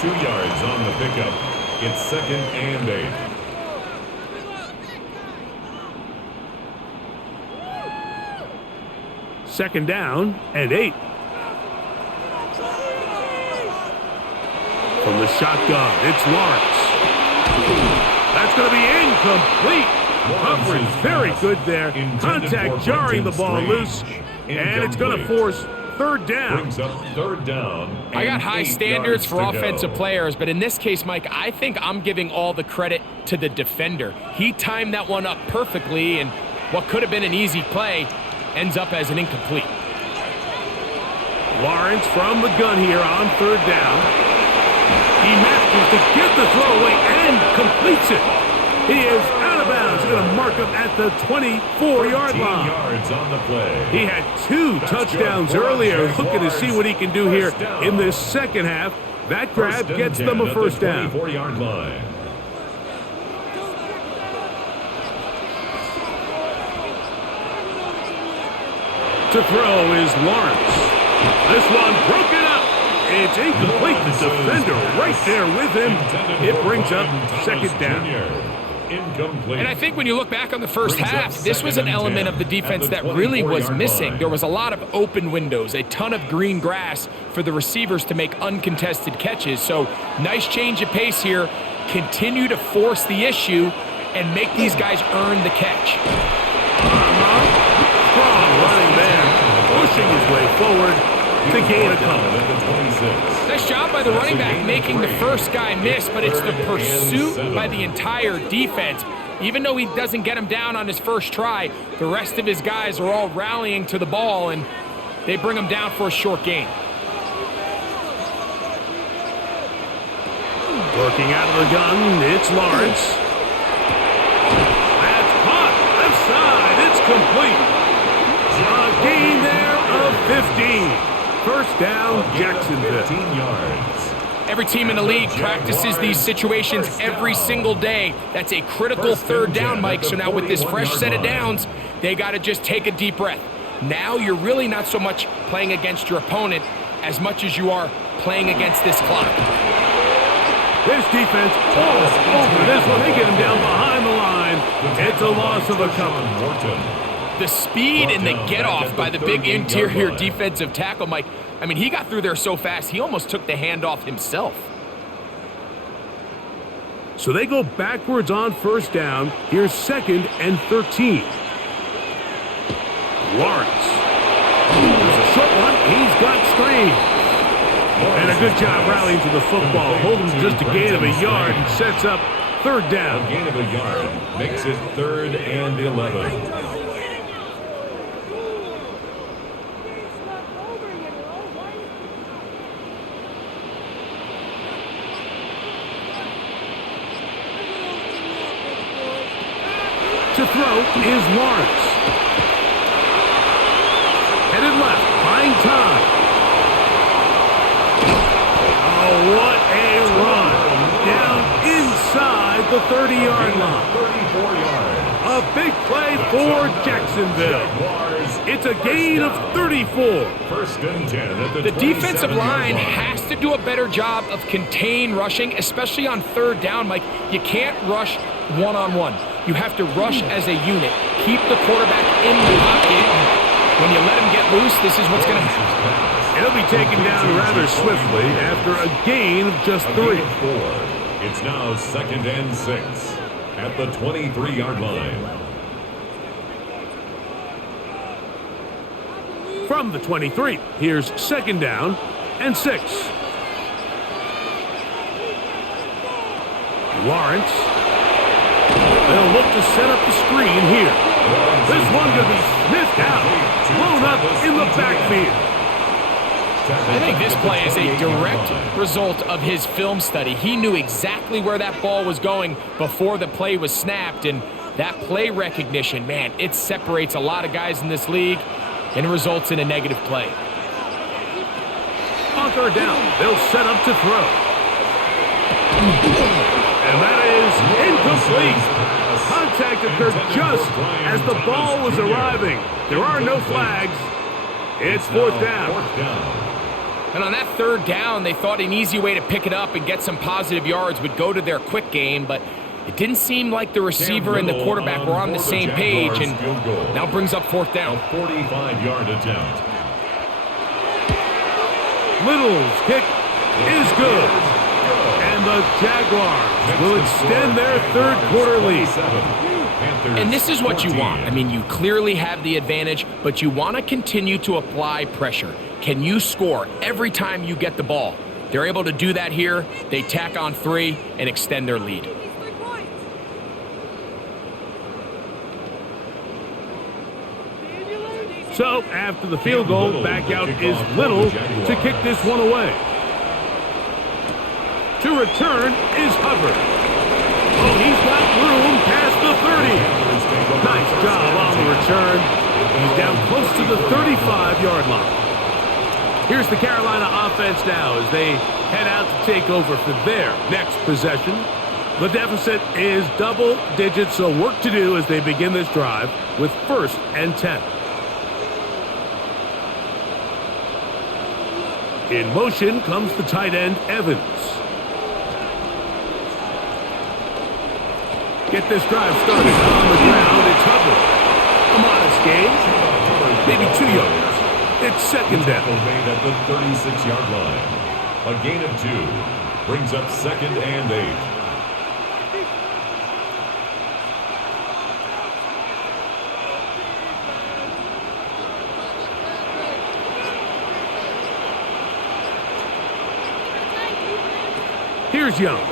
2 yards on the pickup. It's 2nd and 8. Second down and 8. From the shotgun, it's Lawrence. That's going to be incomplete. Coverage very good there. Contact jarring the ball loose. And it's going to force 3rd down. Brings up 3rd down. I got high standards for offensive players, but in this case, Mike, I think I'm giving all the credit to the defender. He timed that one up perfectly, and what could have been an easy play ends up as an incomplete. Lawrence from the gun here on 3rd down. He manages to get the throw away and completes it. He is out of bounds going to mark him at the 24-yard line. Yards on the play. He had 2 touchdowns earlier. Looking to see what he can do here in this second half. That grab gets them a first down. 24-yard line. To throw is Lawrence. This one broken up. It's incomplete. The defender right there with him. It brings up second down. Incomplete. And I think when you look back on the first half, this was an element of the defense that really was missing. There was a lot of open windows, a ton of green grass for the receivers to make uncontested catches. So nice change of pace here. Continue to force the issue and make these guys earn the catch. Strong running there, pushing his way forward to gain a couple. Nice job by the running back making the first guy miss, but it's the pursuit by the entire defense. Even though he doesn't get him down on his first try, the rest of his guys are all rallying to the ball, and they bring him down for a short gain. Working out of the gun, it's Lawrence. That's caught, left side, it's complete. A gain there of 15. First down, Jacksonville. 15 yards. Every team in the league practices these situations every single day. That's a critical third down, Mike. So now with this fresh set of downs, they got to just take a deep breath. Now you're really not so much playing against your opponent as much as you are playing against this clock. This defense falls over this one. They get him down behind the line. It's a loss of a couple. The speed and the get-off by the big interior defensive tackle, Mike. I mean, he got through there so fast, he almost took the handoff himself. So they go backwards on first down. Here's 2nd and 13. Lawrence. There's a short one. He's got screen. And a good job rallying to the football. Holding just a gain of a yard and sets up third down. A gain of a yard makes it 3rd and 11. To throw is Lawrence. Headed left, buying time. Oh, what a run. Down inside the 30-yard line. 34 yards. A big play for Jacksonville. It's a gain of 34. 1st and 10 at The defensive line has to do a better job of contain rushing, especially on third down, Mike. You can't rush one-on-one. You have to rush as a unit. Keep the quarterback in the pocket. When you let him get loose, this is what's going to happen. He'll be taken down rather swiftly after a gain of just 3. It's now 2nd and 6 at the 23-yard line. From the 23, here's 2nd down and 6. Lawrence. They'll look to set up the screen here. This one going to be sniffed out, blown up in the backfield. I think this play is a direct result of his film study. He knew exactly where that ball was going before the play was snapped, and that play recognition, man, it separates a lot of guys in this league and results in a negative play. On third down, they'll set up to throw. And that is incomplete. Contact occurred just as the ball was arriving. There are no flags. It's 4th down. And on that third down, they thought an easy way to pick it up and get some positive yards would go to their quick game, but it didn't seem like the receiver and the quarterback were on the same page, and now brings up 4th down. A 45-yard attempt. Little's kick is good. And the Jaguars will extend their third quarter lead. And this is what you want. I mean, you clearly have the advantage, but you want to continue to apply pressure. Can you score every time you get the ball? They're able to do that here. They tack on 3 and extend their lead. So, after the field goal, back out is Little to kick this one away. To return is Hubbard. Oh, he's got room past the the 30. Nice job on the return. He's down close to the 35-yard line. Here's the Carolina offense now as they head out to take over for their next possession. The deficit is double digits, so work to do as they begin this drive with 1st and 10. In motion comes the tight end, Evans. Get this drive started on the ground. It's Hubbard. A modest gain, maybe 2 yards. It's second down. Made at the 36-yard line. A gain of 2 brings up 2nd and 8. Here's Young.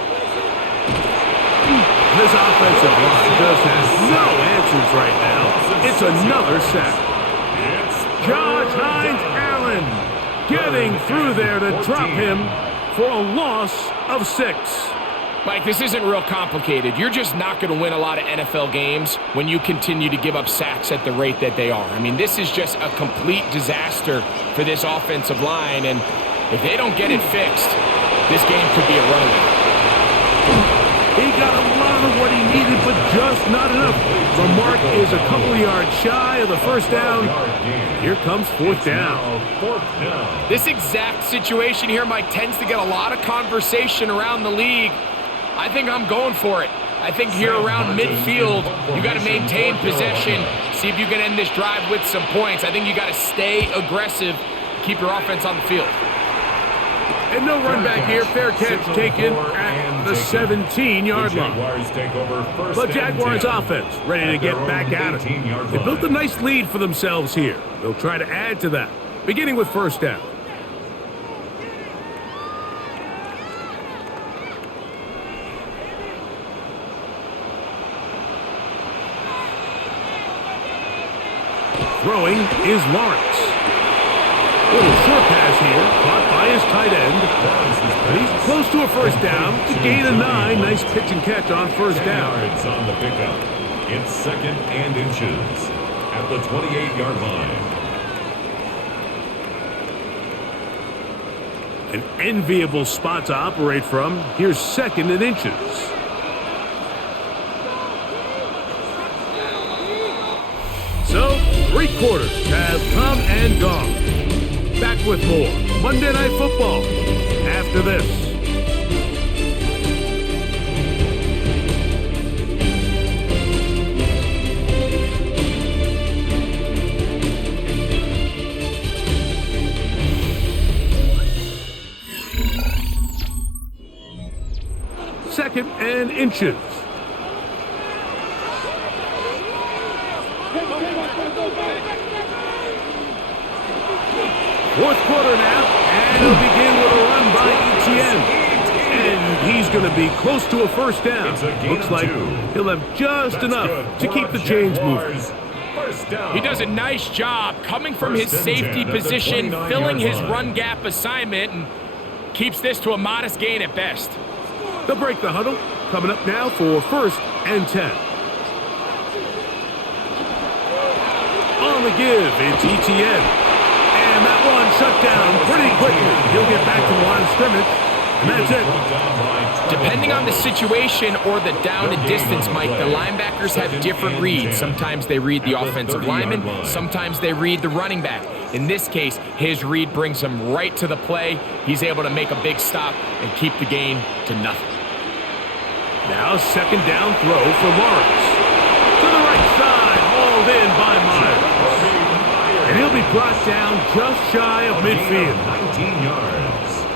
This offensive line just has no answers right now. It's another sack. Josh Hines-Allen getting through there to drop him for a loss of 6. Mike, this isn't real complicated. You're just not going to win a lot of NFL games when you continue to give up sacks at the rate that they are. I mean, this is just a complete disaster for this offensive line, and if they don't get it fixed, this game could be a runaway. He got a lot of what he needed, but just not enough. The mark is a couple yards shy of the first down. Here comes 4th down. This exact situation here, Mike, tends to get a lot of conversation around the league. I think I'm going for it. I think here around midfield, you got to maintain possession, see if you can end this drive with some points. I think you got to stay aggressive, keep your offense on the field. And no run back here. Fair catch taken at the 17-yard line. The Jaguars offense ready to get back at it. They built a nice lead for themselves here. They'll try to add to that, beginning with 1st down. Throwing is Lawrence. Little short pass here, caught by his tight end. He's close to a 1st down. To gain a 9. Nice pitch and catch on 1st down. Yards on the pickup. It's 2nd and inches at the 28-yard line. An enviable spot to operate from. Here's 2nd and inches. So, 3 quarters have come and gone. Back with more Monday Night Football after this. Second and inches. Fourth quarter now, and it'll begin with a run by Etienne. And he's going to be close to a 1st down. Looks like he'll have just enough to keep the chains moving. He does a nice job coming from his safety position, filling his run gap assignment, and keeps this to a modest gain at best. They'll break the huddle. Coming up now for 1st and 10. On the give, it's Etienne. And that one shut down pretty quickly. He'll get back to the line of scrimmage, and that's it. Depending on the situation or the down and distance, Mike, the linebackers have different reads. Sometimes they read the offensive lineman. Sometimes they read the running back. In this case, his read brings him right to the play. He's able to make a big stop and keep the gain to nothing. Now 2nd down throw for Lawrence. To the right side, hauled in by Myers. And he'll be brought down just shy of midfield. 19 yards.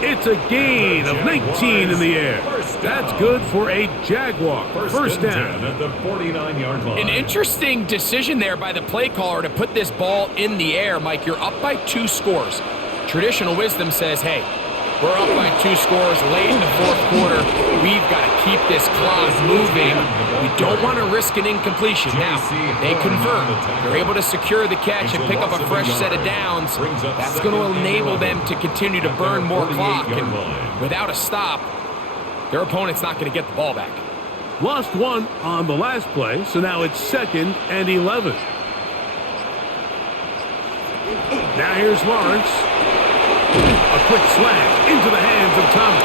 It's a gain of 19 in the air. That's good for a Jaguar. 1st down. At the 49-yard line. An interesting decision there by the play caller to put this ball in the air. Mike, you're up by 2 scores. Traditional wisdom says, hey, we're up by 2 scores late in the 4th quarter. We've got to keep this clock moving. We don't want to risk an incompletion. Now, they convert. They're able to secure the catch and pick up a fresh set of downs. That's going to enable them to continue to burn more clock. And without a stop, their opponent's not going to get the ball back. Lost one on the last play, so now it's 2nd and 11. Now here's Lawrence. A quick slant into the hands of Thomas.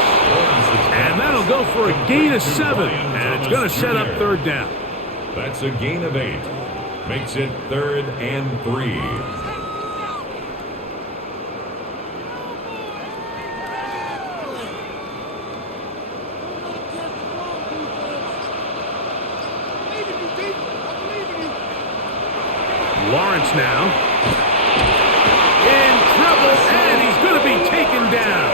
And that'll go for a gain of 7, and it's going to set up 3rd down. That's a gain of 8. Makes it 3rd and 3. Lawrence now. In trouble, and he's going to be taken down.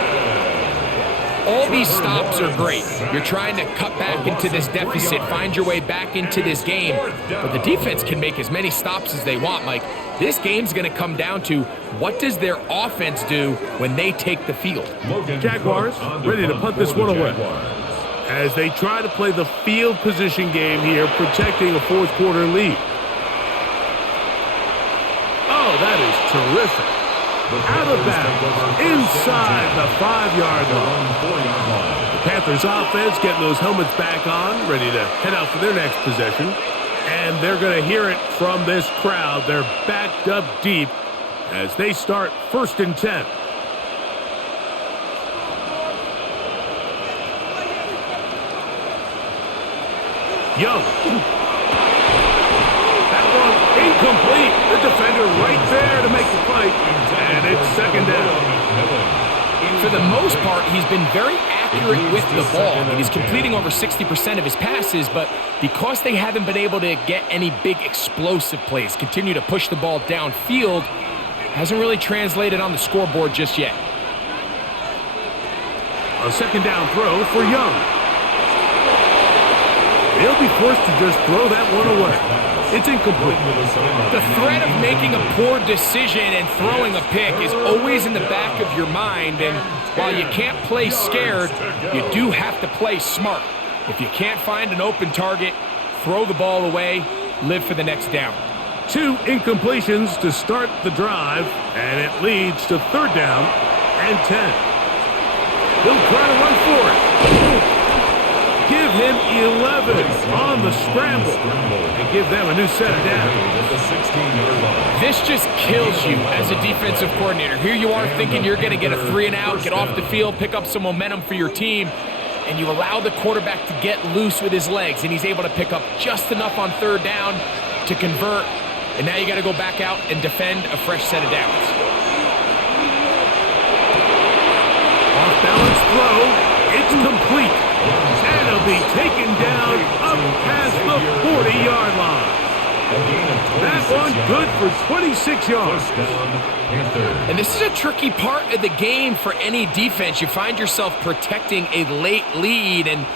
All these stops are great. You're trying to cut back into this deficit, find your way back into this game. But the defense can make as many stops as they want, Mike. This game's going to come down to what does their offense do when they take the field. Jaguars ready to punt this one away. As they try to play the field position game here, protecting a 4th quarter lead. Oh, that is terrific. Out of bounds, inside the 5-yard line. The Panthers offense getting those helmets back on, ready to head out for their next possession. And they're going to hear it from this crowd. They're backed up deep as they start 1st and 10. Young. That one incomplete. The defender right there to make the fight. And it's 2nd down. For the most part, he's been very accurate with the ball. I mean, he's completing over 60% of his passes, but because they haven't been able to get any big explosive plays, continue to push the ball downfield, hasn't really translated on the scoreboard just yet. A 2nd down throw for Young. He'll be forced to just throw that one away. It's incomplete. The threat of making a poor decision and throwing a pick is always in the back of your mind, and while you can't play scared, you do have to play smart. If you can't find an open target, throw the ball away, live for the next down. 2 incompletions to start the drive, and it leads to 3rd down and 10. He'll try to run for it. Give him 11 on the scramble and give them a new set of downs. This just kills you as a defensive coordinator. Here you are thinking you're going to get a 3-and-out, get off the field, pick up some momentum for your team, and you allow the quarterback to get loose with his legs, and he's able to pick up just enough on 3rd down to convert, and now you got to go back out and defend a fresh set of downs. Off-balance throw. It's complete. And it'll be taken down up past the 40-yard line. That one good for 26 yards. And this is a tricky part of the game for any defense. You find yourself protecting a late lead, and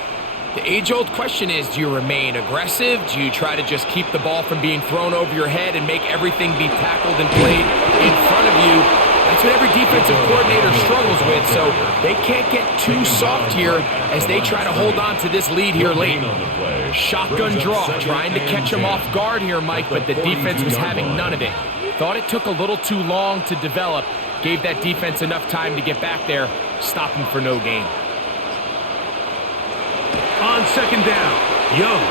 the age-old question is, do you remain aggressive? Do you try to just keep the ball from being thrown over your head and make everything be tackled and played in front of you? That's what every defensive coordinator struggles with, so they can't get too soft here as they try to hold on to this lead here late. Shotgun draw, trying to catch him off guard here, Mike, but the defense was having none of it. Thought it took a little too long to develop, gave that defense enough time to get back there, stop him for no gain. On 2nd down, Young.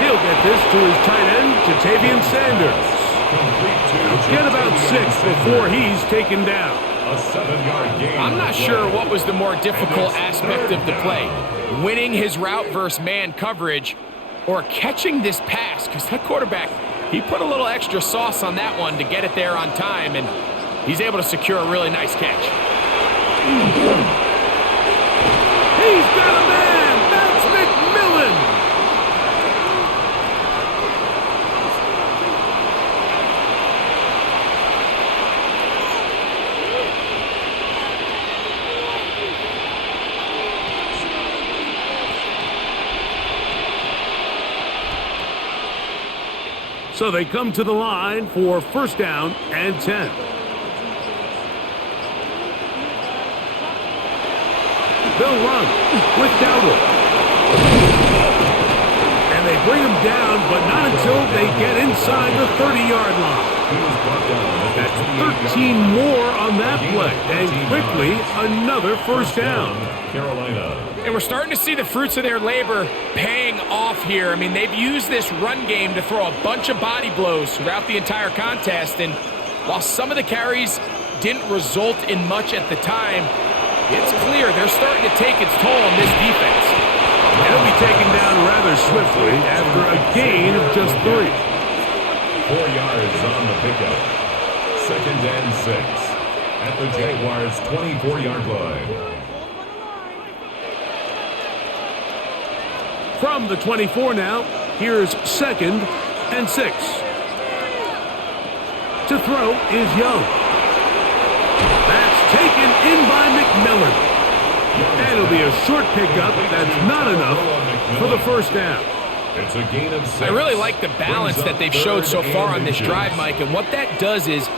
He'll get this to his tight end, Jatavian Sanders. Get about 6 before he's taken down. A 7-yard gain. I'm not sure what was the more difficult aspect of the play. Winning his route versus man coverage or catching this pass, because that quarterback, he put a little extra sauce on that one to get it there on time, and he's able to secure a really nice catch. He's got a man! That's McMillan! So they come to the line for 1st down and 10. They'll run with Dowdle. And they bring him down, but not until they get inside the 30-yard line. That's 13 more on that play, and quickly another first down. Carolina. And we're starting to see the fruits of their labor paying off here. I mean, they've used this run game to throw a bunch of body blows throughout the entire contest, and while some of the carries didn't result in much at the time, it's clear they're starting to take its toll on this defense. They'll be taken down rather swiftly after a gain of just 3. 4 yards on the pickup. 2nd and 6 at the Jaguars' 24-yard line. From the 24 now, here's 2nd and 6. To throw is Young. That's taken in by McMillan. And it'll be a short pickup. That's not enough for the first down. It's a gain of 6. I really like the balance that they've showed so far on this drive, Mike, and what that does is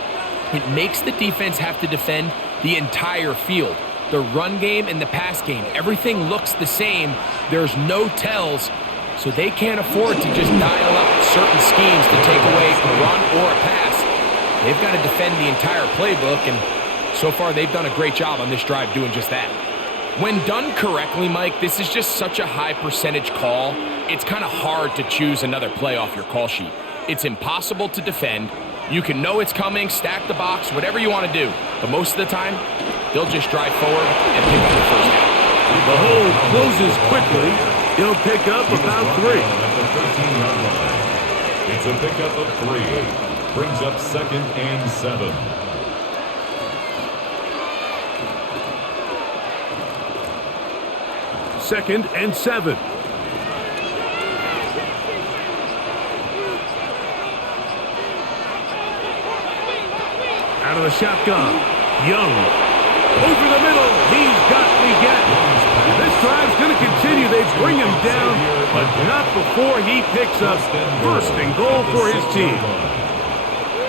it makes the defense have to defend the entire field. The run game and the pass game, everything looks the same. There's no tells, so they can't afford to just dial up certain schemes to take away a run or a pass. They've got to defend the entire playbook, and so far they've done a great job on this drive doing just that. When done correctly, Mike, this is just such a high percentage call. It's kind of hard to choose another play off your call sheet. It's impossible to defend. You can know it's coming, stack the box, whatever you want to do. But most of the time, they'll just drive forward and pick up the first down. The hole closes quickly. He'll pick up about 3. At the 13-yard line. It's a pickup of 3. Brings up 2nd and 7. Second and 7. Out of the shotgun. Young. Over the middle. He's got the get. This drive's going to continue. They bring him down, but not before he picks up first and goal for his team.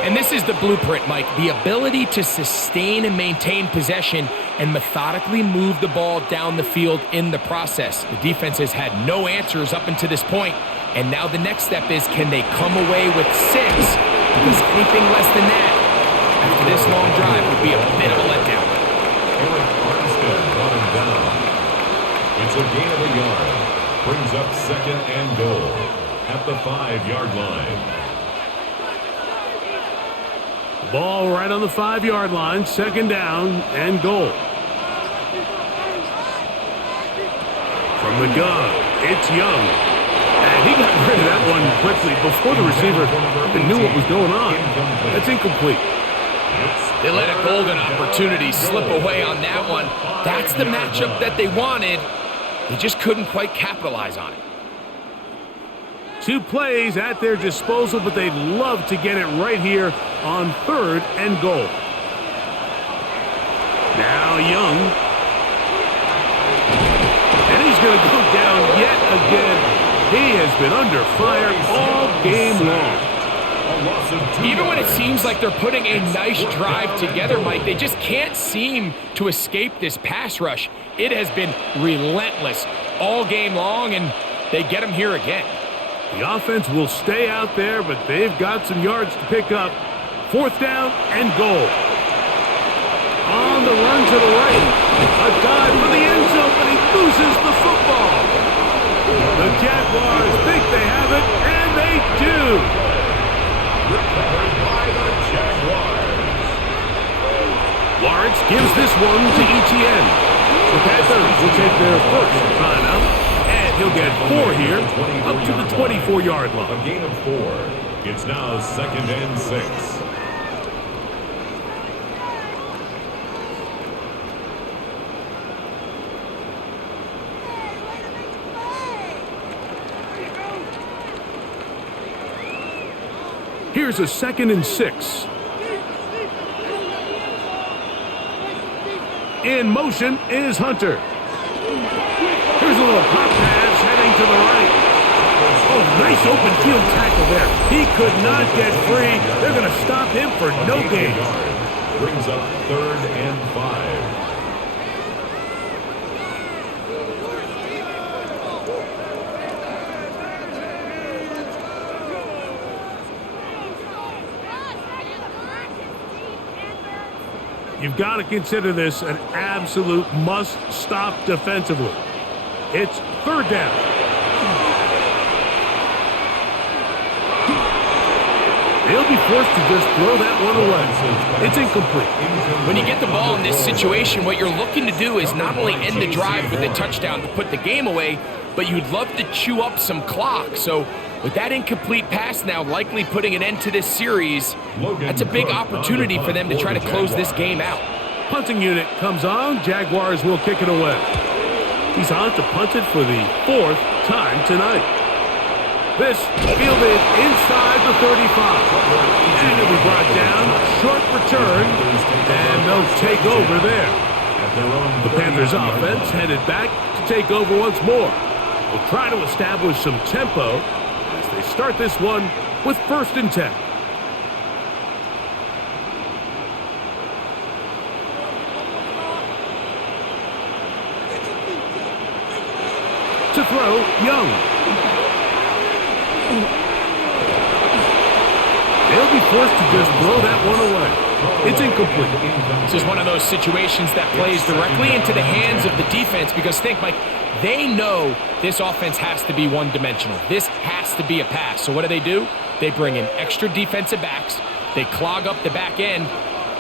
And this is the blueprint, Mike. The ability to sustain and maintain possession and methodically move the ball down the field in the process. The defense has had no answers up until this point, and now the next step is, can they come away with 6? Because anything less than that, after this long drive, would be a bit of a letdown. Eric Armstead brought him down. It's a gain of a yard. Brings up 2nd and goal at the 5-yard line. Ball right on the 5-yard line. 2nd down and goal. From the gun, it's Young. And he got rid of that one quickly before the receiver even knew what was going on. That's incomplete. They let a golden opportunity slip away on that one. That's the matchup that they wanted. They just couldn't quite capitalize on it. 2 plays at their disposal, but they'd love to get it right here on 3rd and goal. Now Young. And he's going to go down yet again. He has been under fire all game long. Even when it seems like they're putting a nice drive together, Mike, they just can't seem to escape this pass rush. It has been relentless all game long, and they get him here again. The offense will stay out there, but they've got some yards to pick up. 4th down and goal. On the run to the right. A dive for the end zone, but he loses the football. The Jaguars think they have it, and they do. Recovered by the Jaguars. Lawrence gives this one to ETN. The Panthers will take their first timeout, and he'll get 4 here, up to the 24-yard line. A gain of 4. It's now 2nd and 6. Here's a 2nd and 6. In motion is Hunter. Here's a little pop pass heading to the right. Oh, nice open field tackle there. He could not get free. They're going to stop him for no gain. Brings up 3rd and 5. You've got to consider this an absolute must-stop defensively. It's third down. They'll be forced to just throw that one away. It's incomplete. When you get the ball in this situation, what you're looking to do is not only end the drive with a touchdown to put the game away, but you'd love to chew up some clock. So with that incomplete pass now likely putting an end to this series, that's a big opportunity for them to try to close this game out. Punting unit comes on. Jaguars will kick it away. He's on to punt it for the fourth time tonight. This fielded inside the 35. And it'll be brought down. Short return. And they'll take over there. The Panthers offense headed back to take over once more. They'll try to establish some tempo as they start this one with 1st and 10. To throw, Young. They'll be forced to just blow that one away. It's incomplete. This is one of those situations that plays directly into the hands of the defense because think, Mike, they know this offense has to be one-dimensional. This has to be a pass. So what do? They bring in extra defensive backs. They clog up the back end.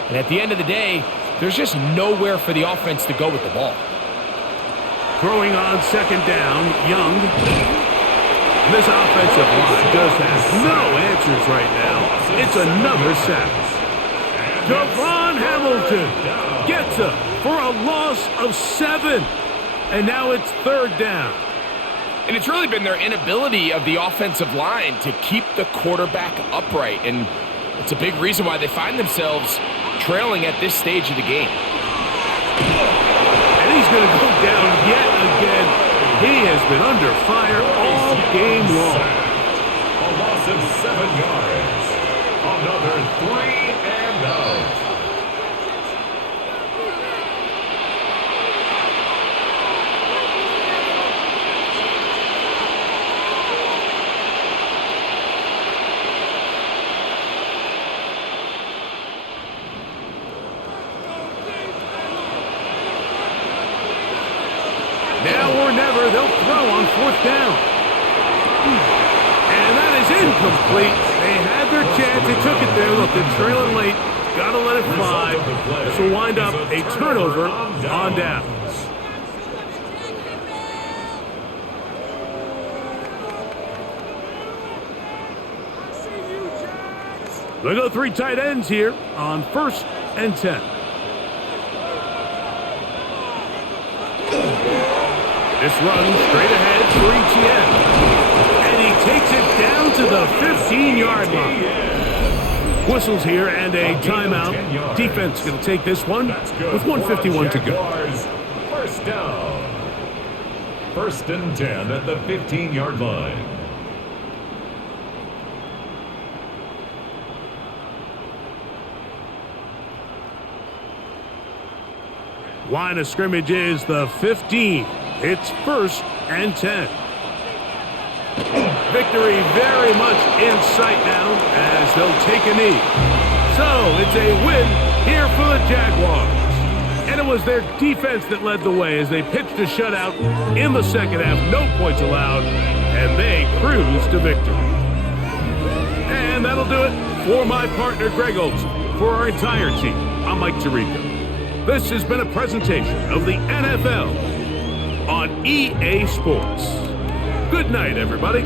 And at the end of the day, there's just nowhere for the offense to go with the ball. Throwing on 2nd down, Young. This offensive line just has no answers right now. It's another sack. Devon Hamilton gets up for a loss of 7. And now it's 3rd down. And it's really been their inability of the offensive line to keep the quarterback upright. And it's a big reason why they find themselves trailing at this stage of the game. And he's going to go down yet again. He has been under fire all game long. A loss of 7 yards. Another 3 and out. Now or never, they'll throw on 4th down. And that is incomplete. They had their chance. They took it there. Look, they're trailing late. Got to let it fly. This will wind up a turnover on downs. They go 3 tight ends here on 1st and 10. This run straight ahead for Etienne. And he takes it down to the 15-yard line. Whistles here and a timeout. Defense going to take this one with 1:51 to go. First down. 1st and 10 at the 15-yard line. Line of scrimmage is the 15. It's 1st and 10. Victory very much in sight now as they'll take a knee. So it's a win here for the Jaguars. And it was their defense that led the way as they pitched a shutout in the 2nd half. No points allowed, and they cruise to victory. And that'll do it for my partner, Greg Olson. For our entire team, I'm Mike Tirico. This has been a presentation of the NFL on EA Sports. Good night, everybody.